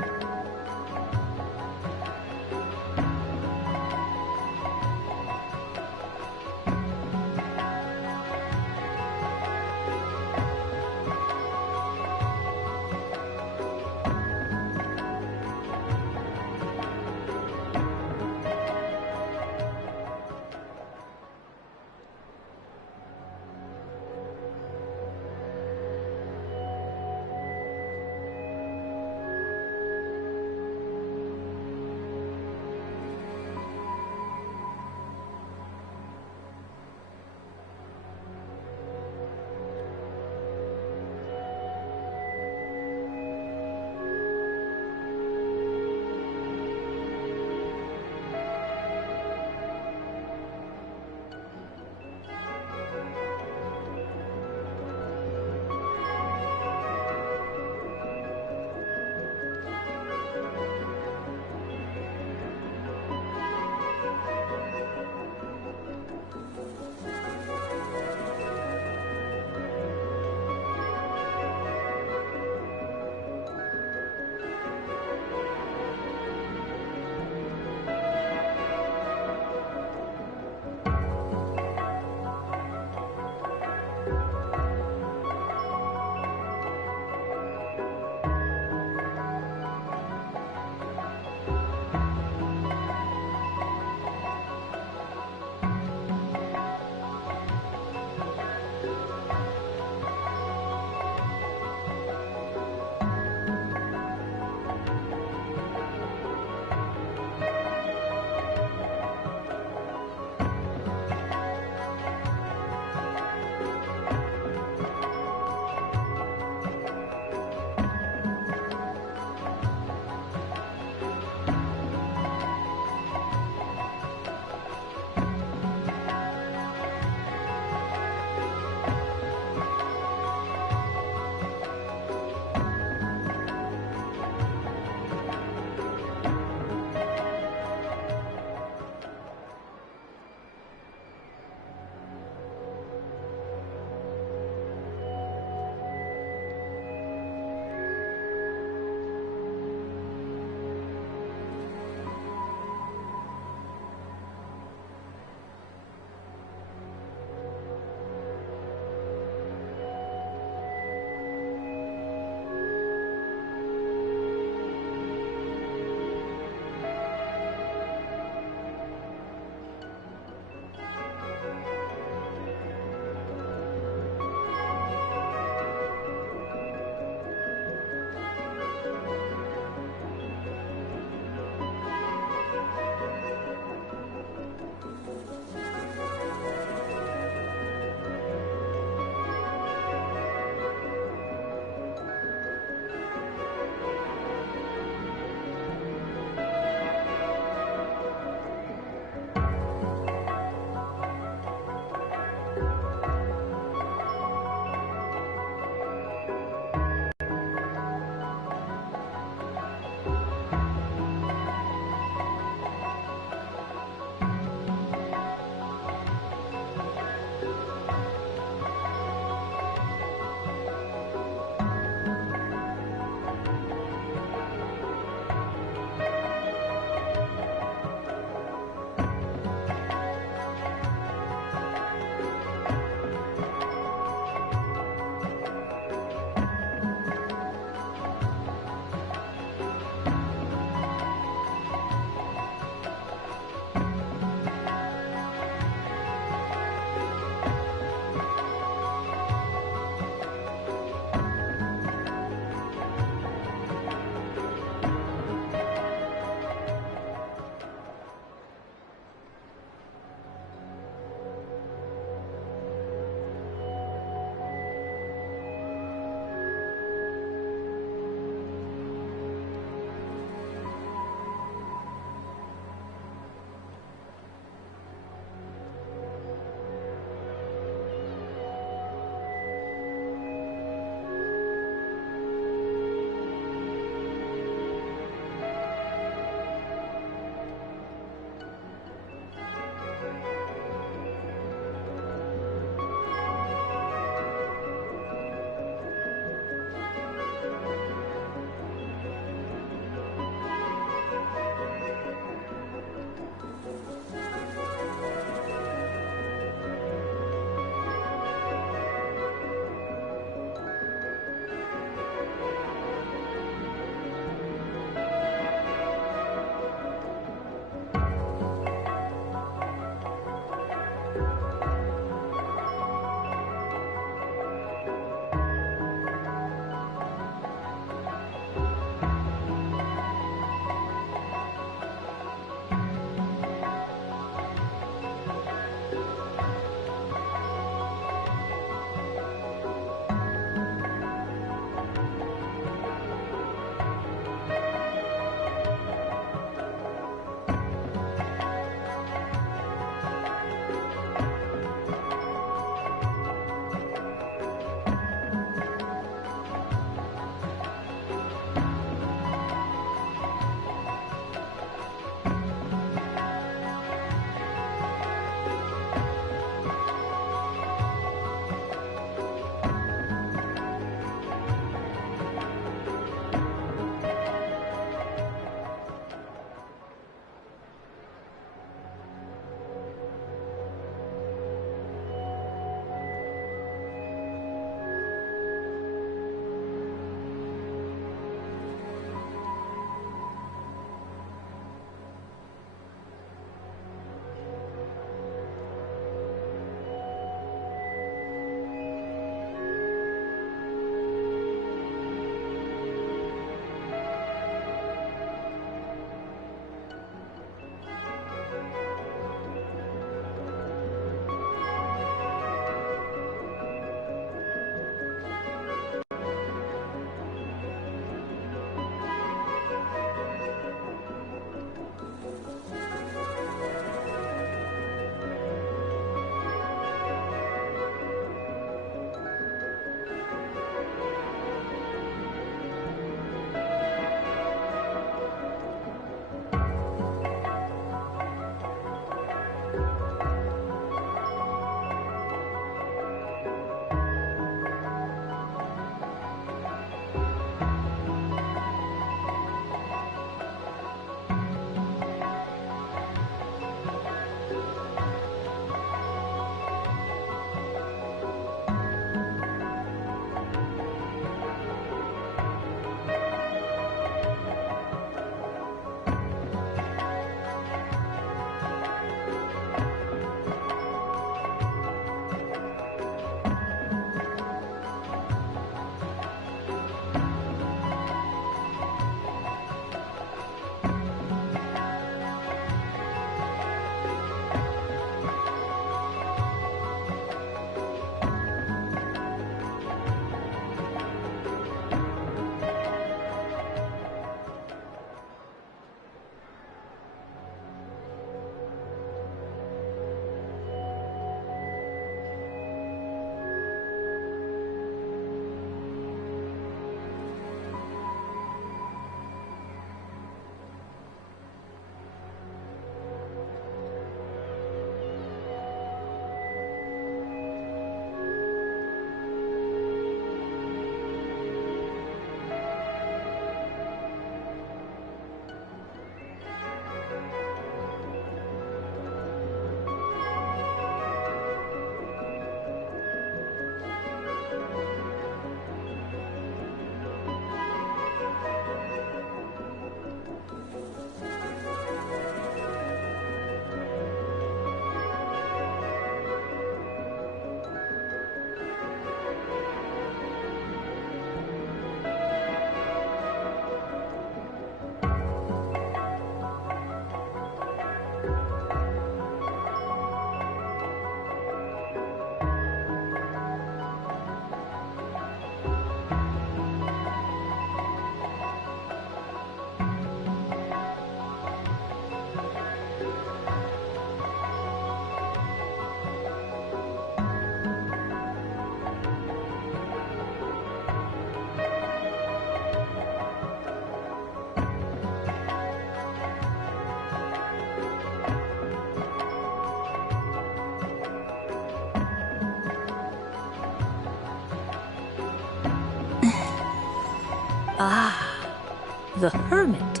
The hermit,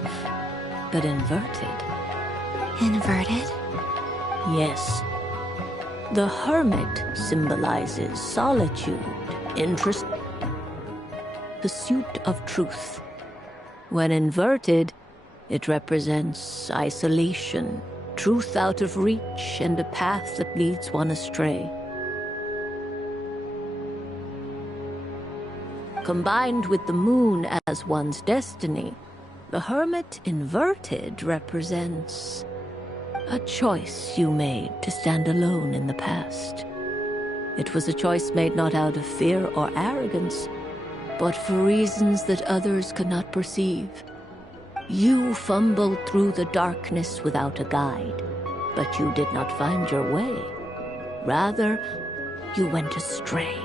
but inverted. Inverted? Yes. The hermit symbolizes solitude, interest, pursuit of truth. When inverted, it represents isolation, truth out of reach, and a path that leads one astray. Combined with the moon as one's destiny, the hermit inverted represents a choice you made to stand alone in the past. It was a choice made not out of fear or arrogance, but for reasons that others could not perceive. You fumbled through the darkness without a guide, but you did not find your way. Rather, you went astray.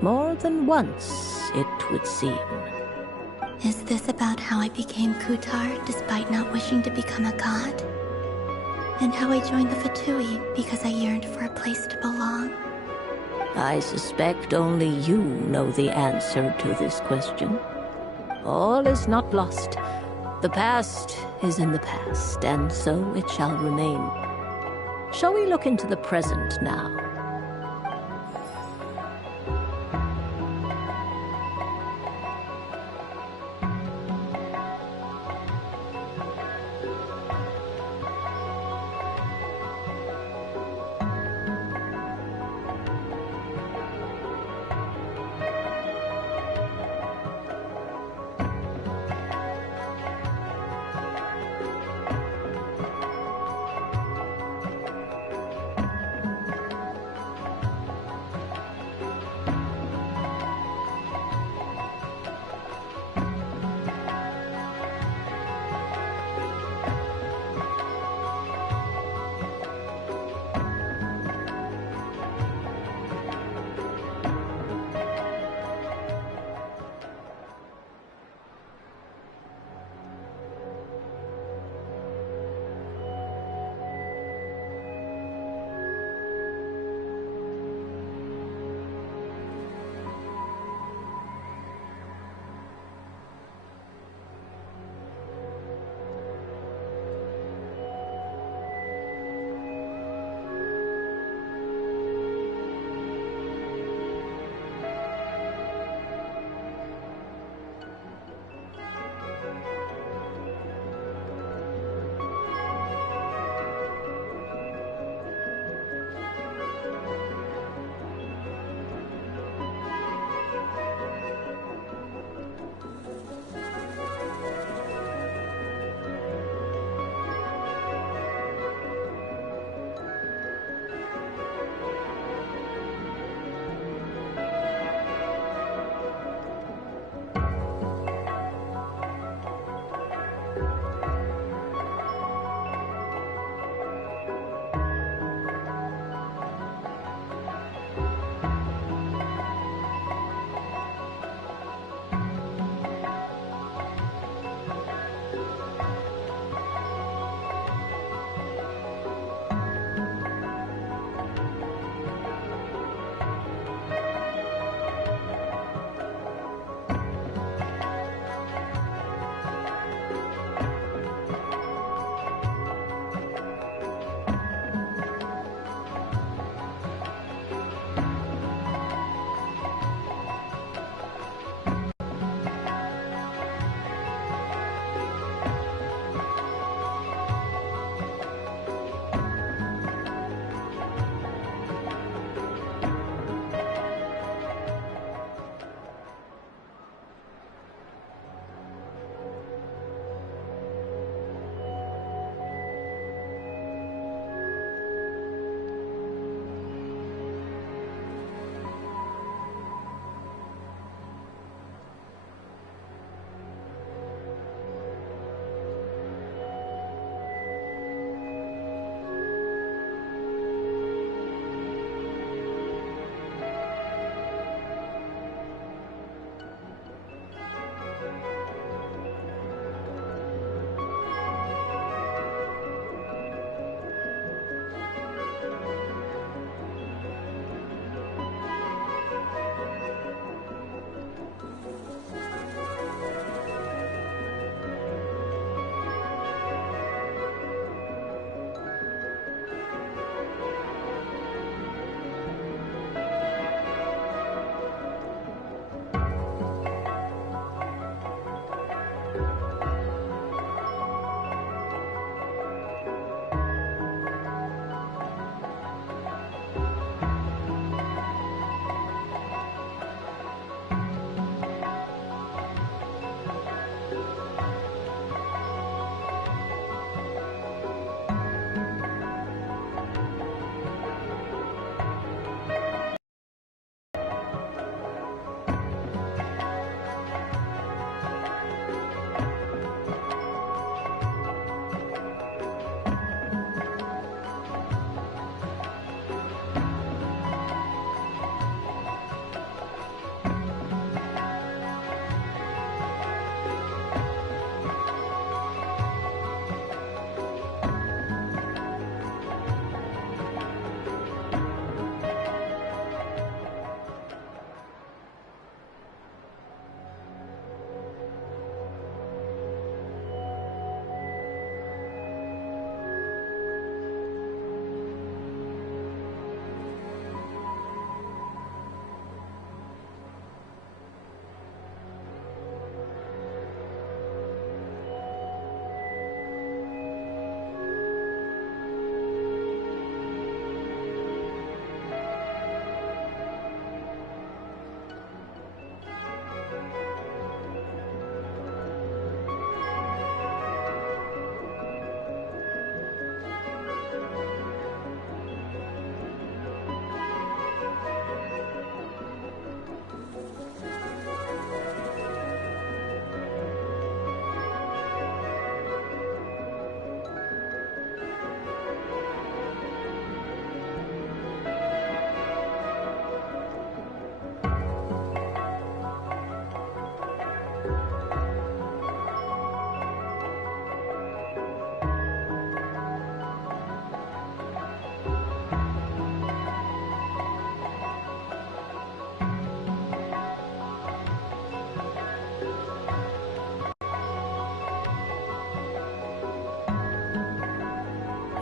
More than once, it would seem. Is this about how I became Kutar despite not wishing to become a god? And how I joined the Fatui because I yearned for a place to belong? I suspect only you know the answer to this question. All is not lost. The past is in the past, and so it shall remain. Shall we look into the present now?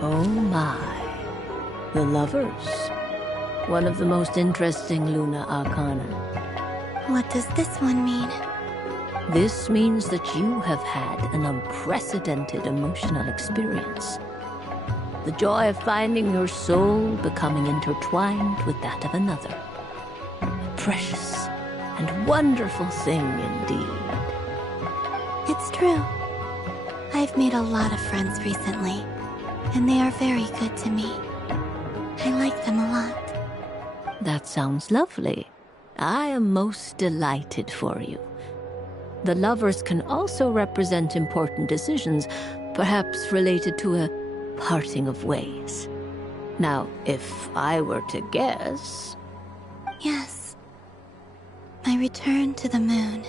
Oh my. The lovers. One of the most interesting Luna Arcana. What does this one mean? This means that you have had an unprecedented emotional experience. The joy of finding your soul becoming intertwined with that of another. A precious and wonderful thing indeed. It's true. I've made a lot of friends recently, and they are very good to me. I like them a lot. That sounds lovely. I am most delighted for you. The lovers can also represent important decisions, perhaps related to a parting of ways. Now, if I were to guess... Yes. My return to the moon.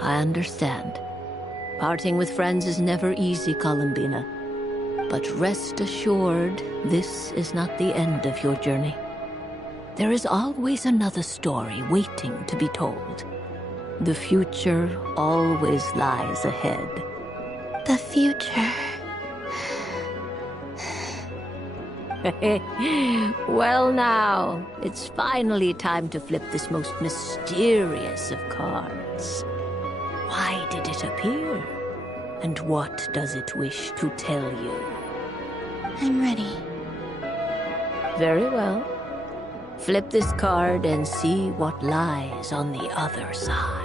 I understand. Parting with friends is never easy, Columbina. But rest assured, this is not the end of your journey. There is always another story waiting to be told. The future always lies ahead. The future. Well now, it's finally time to flip this most mysterious of cards. Why did it appear? And what does it wish to tell you? I'm ready. Very well. Flip this card and see what lies on the other side.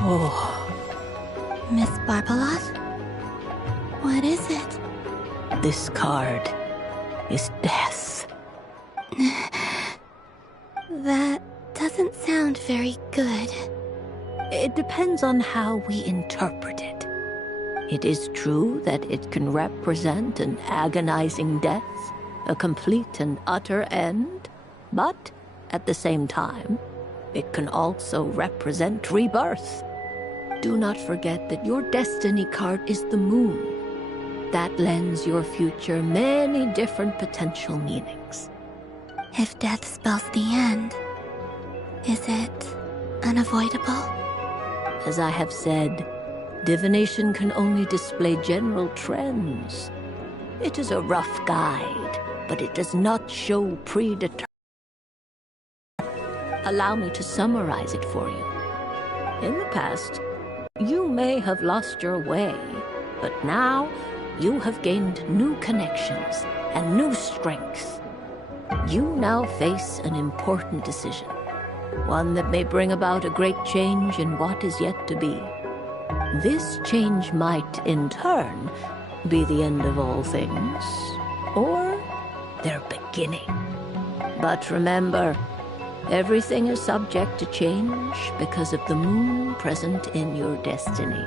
Oh. Miss Barbeloth? What is it? This card is death. That doesn't sound very good. It depends on how we interpret it. It is true that it can represent an agonizing death, a complete and utter end, but at the same time, it can also represent rebirth. Do not forget that your destiny card is the moon. That lends your future many different potential meanings. If death spells the end, is it unavoidable? As I have said, divination can only display general trends. It is a rough guide, but it does not show predetermined. Allow me to summarize it for you. In the past, you may have lost your way, but now you have gained new connections and new strength. You now face an important decision, one that may bring about a great change in what is yet to be. This change might, in turn, be the end of all things, or their beginning. But remember, everything is subject to change because of the moon present in your destiny.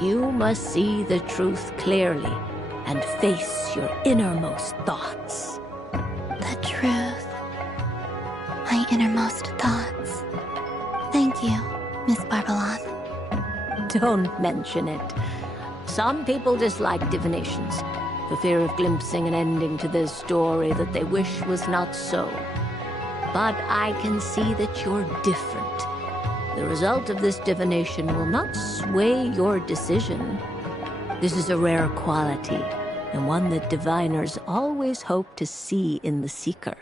You must see the truth clearly and face your innermost thoughts. The truth. My innermost thoughts. Thank you, Miss Barbeloth. Don't mention it. Some people dislike divinations, for fear of glimpsing an ending to their story that they wish was not so. But I can see that you're different. The result of this divination will not sway your decision. This is a rare quality, and one that diviners always hope to see in the seeker.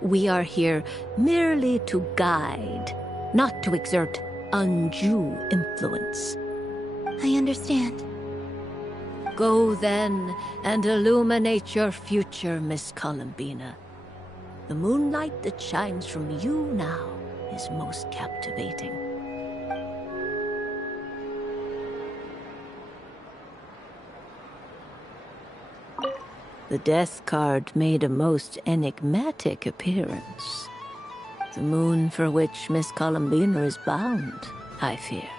We are here merely to guide, not to exert undue influence. I understand. Go then and illuminate your future, Miss Columbina. The moonlight that shines from you now is most captivating. The death card made a most enigmatic appearance. The moon for which Miss Columbina is bound, I fear.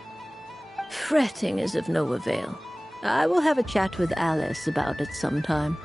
Fretting is of no avail. I will have a chat with Alice about it sometime.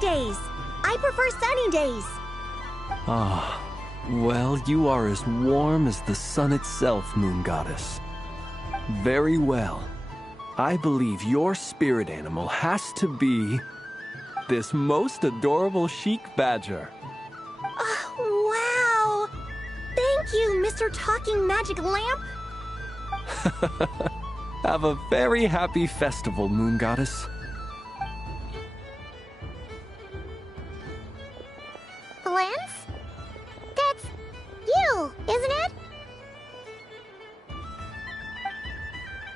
Days. I prefer sunny days. Ah, well, you are as warm as the sun itself, Moon Goddess. Very well. I believe your spirit animal has to be this most adorable chic badger. Oh, wow! Thank you, Mr. Talking Magic Lamp. Have a very happy festival, Moon Goddess. Lance? That's you, isn't it?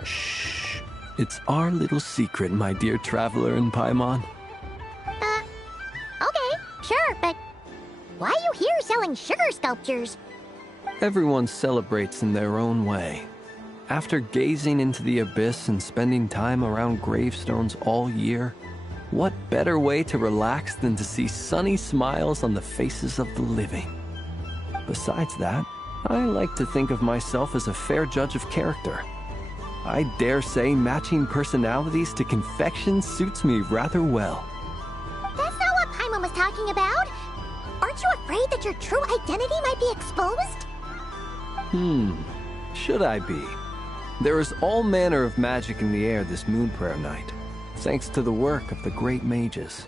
Shh. It's our little secret, my dear traveler in Paimon. Okay, sure, but why are you here selling sugar sculptures? Everyone celebrates in their own way. After gazing into the abyss and spending time around gravestones all year, what better way to relax than to see sunny smiles on the faces of the living? Besides that, I like to think of myself as a fair judge of character. I dare say matching personalities to confection suits me rather well. That's not what Paimon was talking about. Aren't you afraid that your true identity might be exposed? Should I be? There is all manner of magic in the air this Moon Prayer night, thanks to the work of the great mages.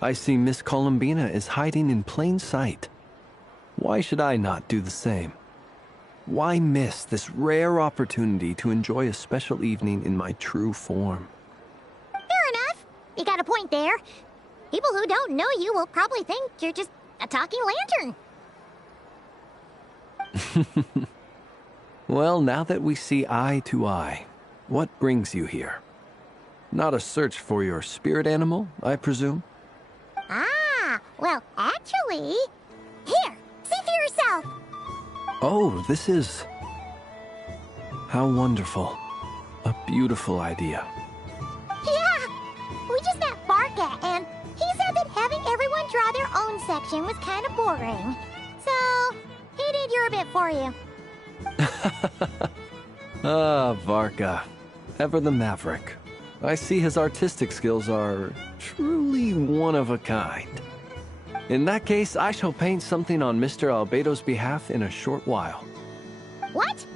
I see Miss Columbina is hiding in plain sight. Why should I not do the same? Why miss this rare opportunity to enjoy a special evening in my true form? Fair enough. You got a point there. People who don't know you will probably think you're just a talking lantern. Well, now that we see eye to eye, what brings you here? Not a search for your spirit animal, I presume? Ah, well, actually... Here, see for yourself. Oh, this is... How wonderful. A beautiful idea. Yeah, we just met Barca, and he said that having everyone draw their own section was kind of boring. So, he did your bit for you. Ah, Varka. Ever the maverick. I see his artistic skills are truly one of a kind. In that case, I shall paint something on Mr. Albedo's behalf in a short while. What?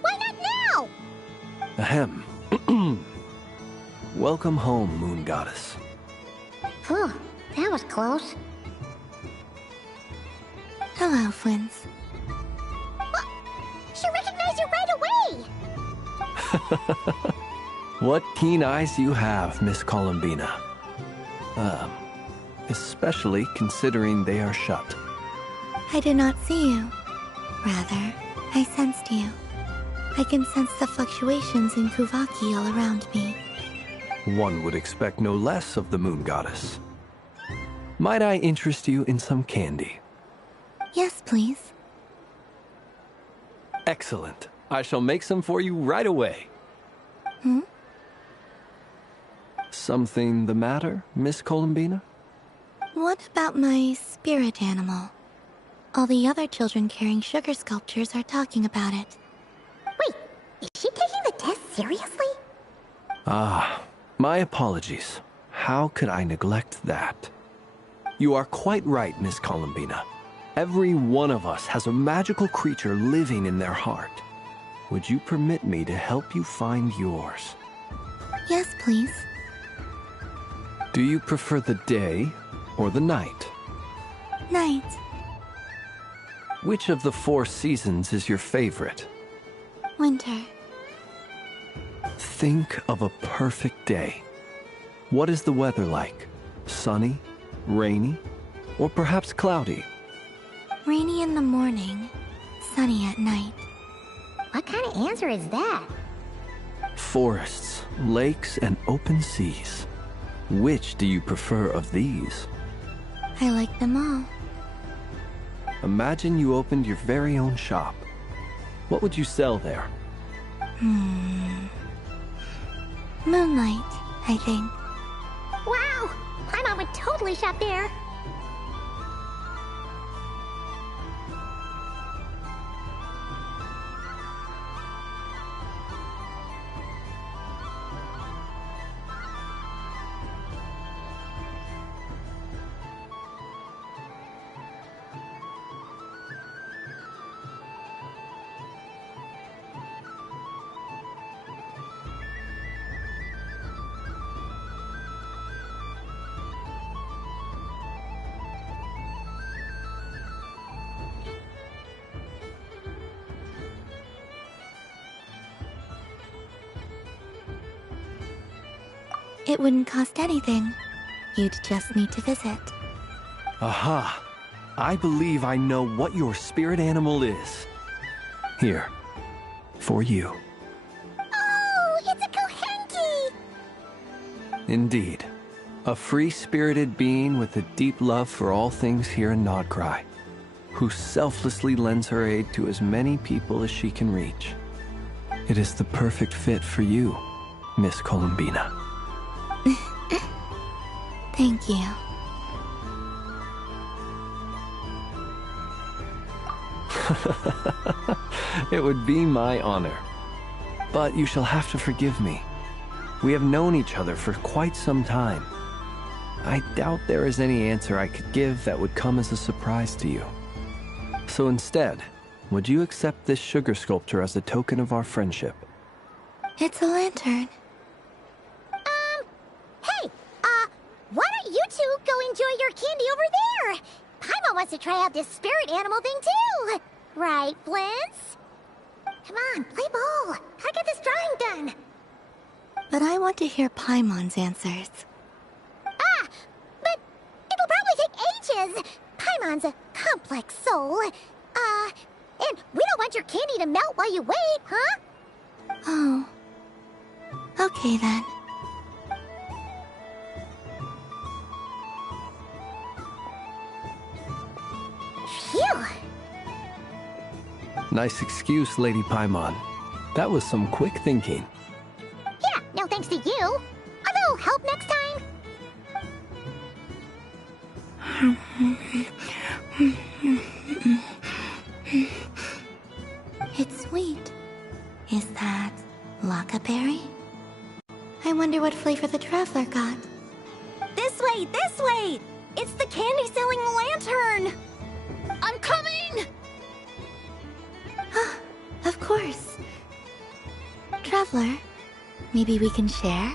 Why not now? Ahem. Welcome home, Moon Goddess. Phew, that was close. Hello, Flins. She recognized you right away! What keen eyes you have, Miss Columbina. Especially considering they are shut. I did not see you. Rather, I sensed you. I can sense the fluctuations in Kuvaki all around me. One would expect no less of the Moon Goddess. Might I interest you in some candy? Yes, please. Excellent. I shall make some for you right away. Something the matter, Miss Columbina? What about my spirit animal? All the other children carrying sugar sculptures are talking about it. Wait, is she taking the test seriously? Ah, my apologies. How could I neglect that? You are quite right, Miss Columbina. Every one of us has a magical creature living in their heart. would you permit me to help you find yours? Yes, please. Do you prefer the day or the night? Night. Which of the 4 seasons is your favorite? Winter. Think of a perfect day. What is the weather like? Sunny, rainy, or perhaps cloudy? Rainy in the morning, sunny at night. What kind of answer is that? Forests, lakes, and open seas. Which do you prefer of these? I like them all. Imagine you opened your very own shop. What would you sell there? Moonlight, I think. Wow! Paimon would totally shop there. It wouldn't cost anything. You'd just need to visit. Aha! I believe I know what your spirit animal is. Here, for you. Oh, it's a Kohenki! Indeed. A free-spirited being with a deep love for all things here in Nodcry, who selflessly lends her aid to as many people as she can reach. It is the perfect fit for you, Miss Columbina. Thank you. It would be my honor. But you shall have to forgive me. We have known each other for quite some time. I doubt there is any answer I could give that would come as a surprise to you. So instead, would you accept this sugar sculpture as a token of our friendship? It's a lantern. Hey, why don't you two go enjoy your candy over there? Paimon wants to try out this spirit animal thing too. Right, Blintz? Come on, play ball. Gotta get this drawing done. But I want to hear Paimon's answers. Ah, but it'll probably take ages. Paimon's a complex soul. And we don't want your candy to melt while you wait, huh? Oh. Okay then. Phew. Nice excuse, Lady Paimon. That was some quick thinking. Yeah, no thanks to you. A little help next time? It's sweet. Is that Lockaberry? I wonder what flavor the Traveler got. This way, this way! It's the candy-selling lantern! I'm coming! Of course. Traveler, maybe we can share?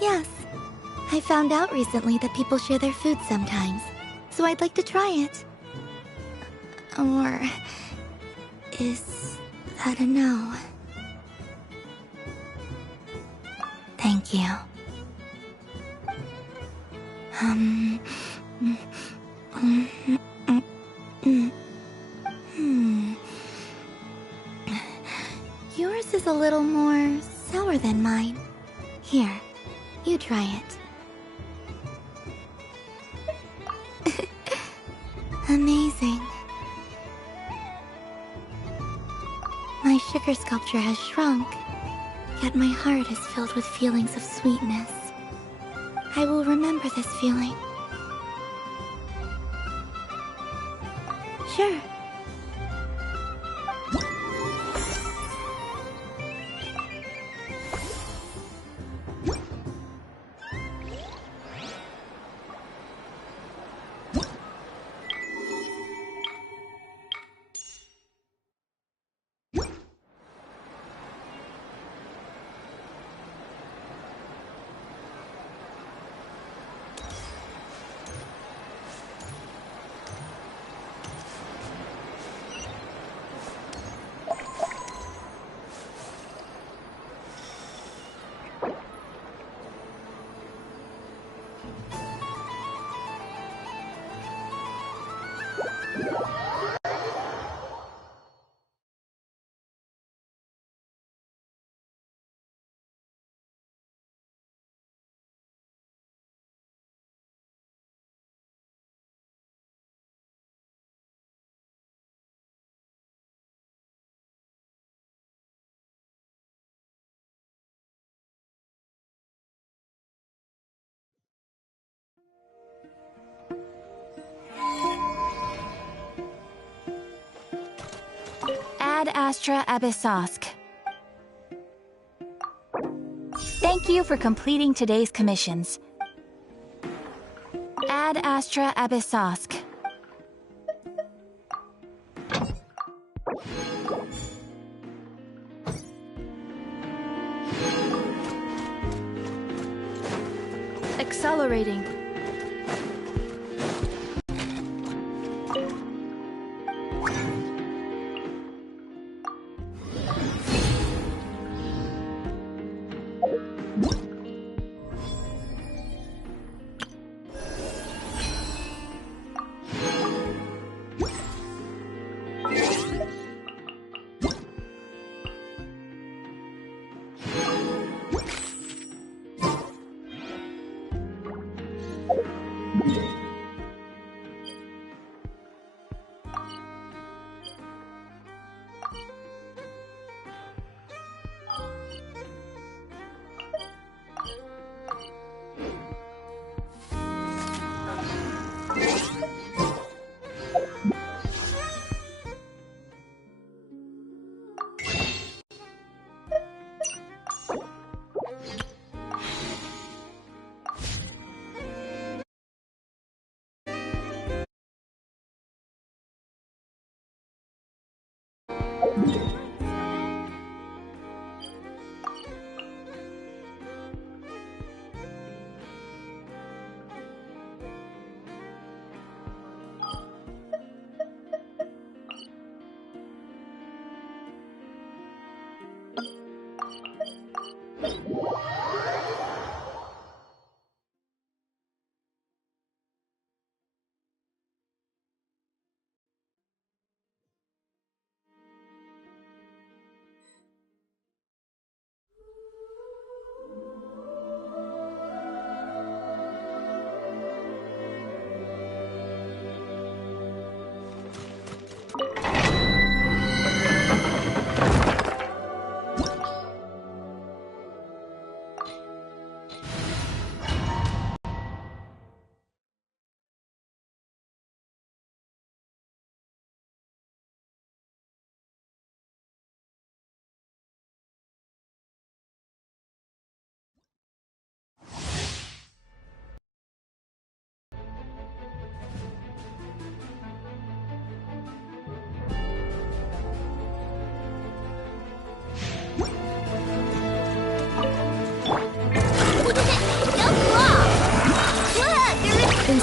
Yes. I found out recently that people share their food sometimes, so I'd like to try it. Or... is that a no? Thank you. Yours is a little more sour than mine. Here, you try it. Amazing. My sugar sculpture has shrunk, yet my heart is filled with feelings of sweetness. I will remember this feeling. Sure. Ad Astra Abyssosque. Thank you for completing today's commissions. Ad Astra Abyssosque. Accelerating.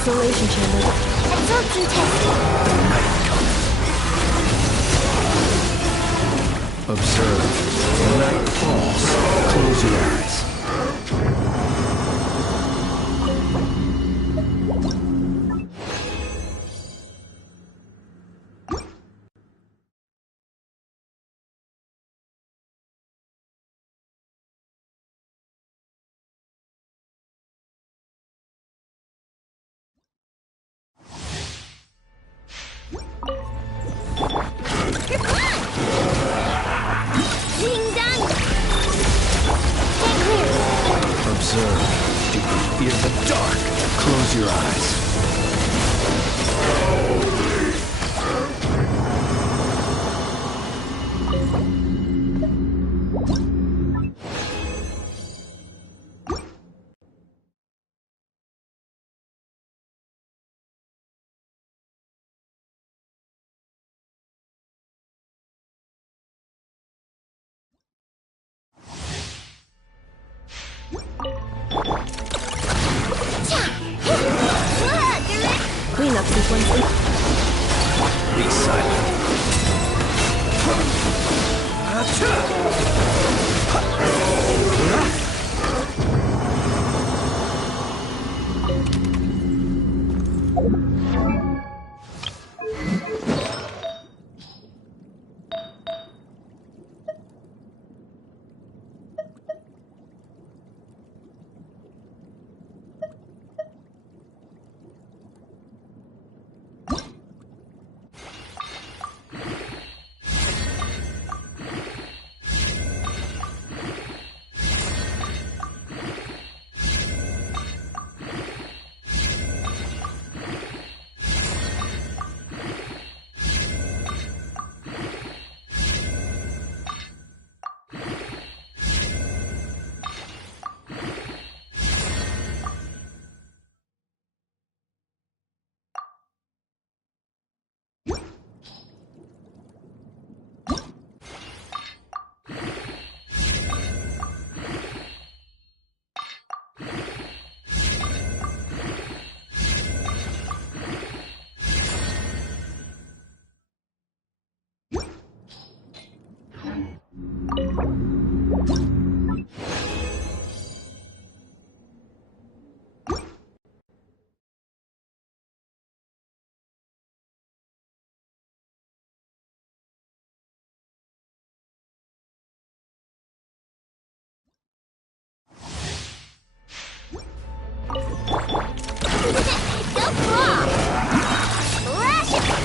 Isolation chamber. Absorption test. Observe. The night falls. Close your eyes. Observe. Do you fear the dark? Close your eyes. Cleanup sequence. Be silent.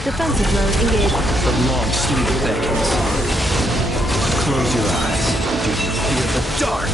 Defensive mode engaged. The long sleep beckons. Close your eyes. Do you fear the dark?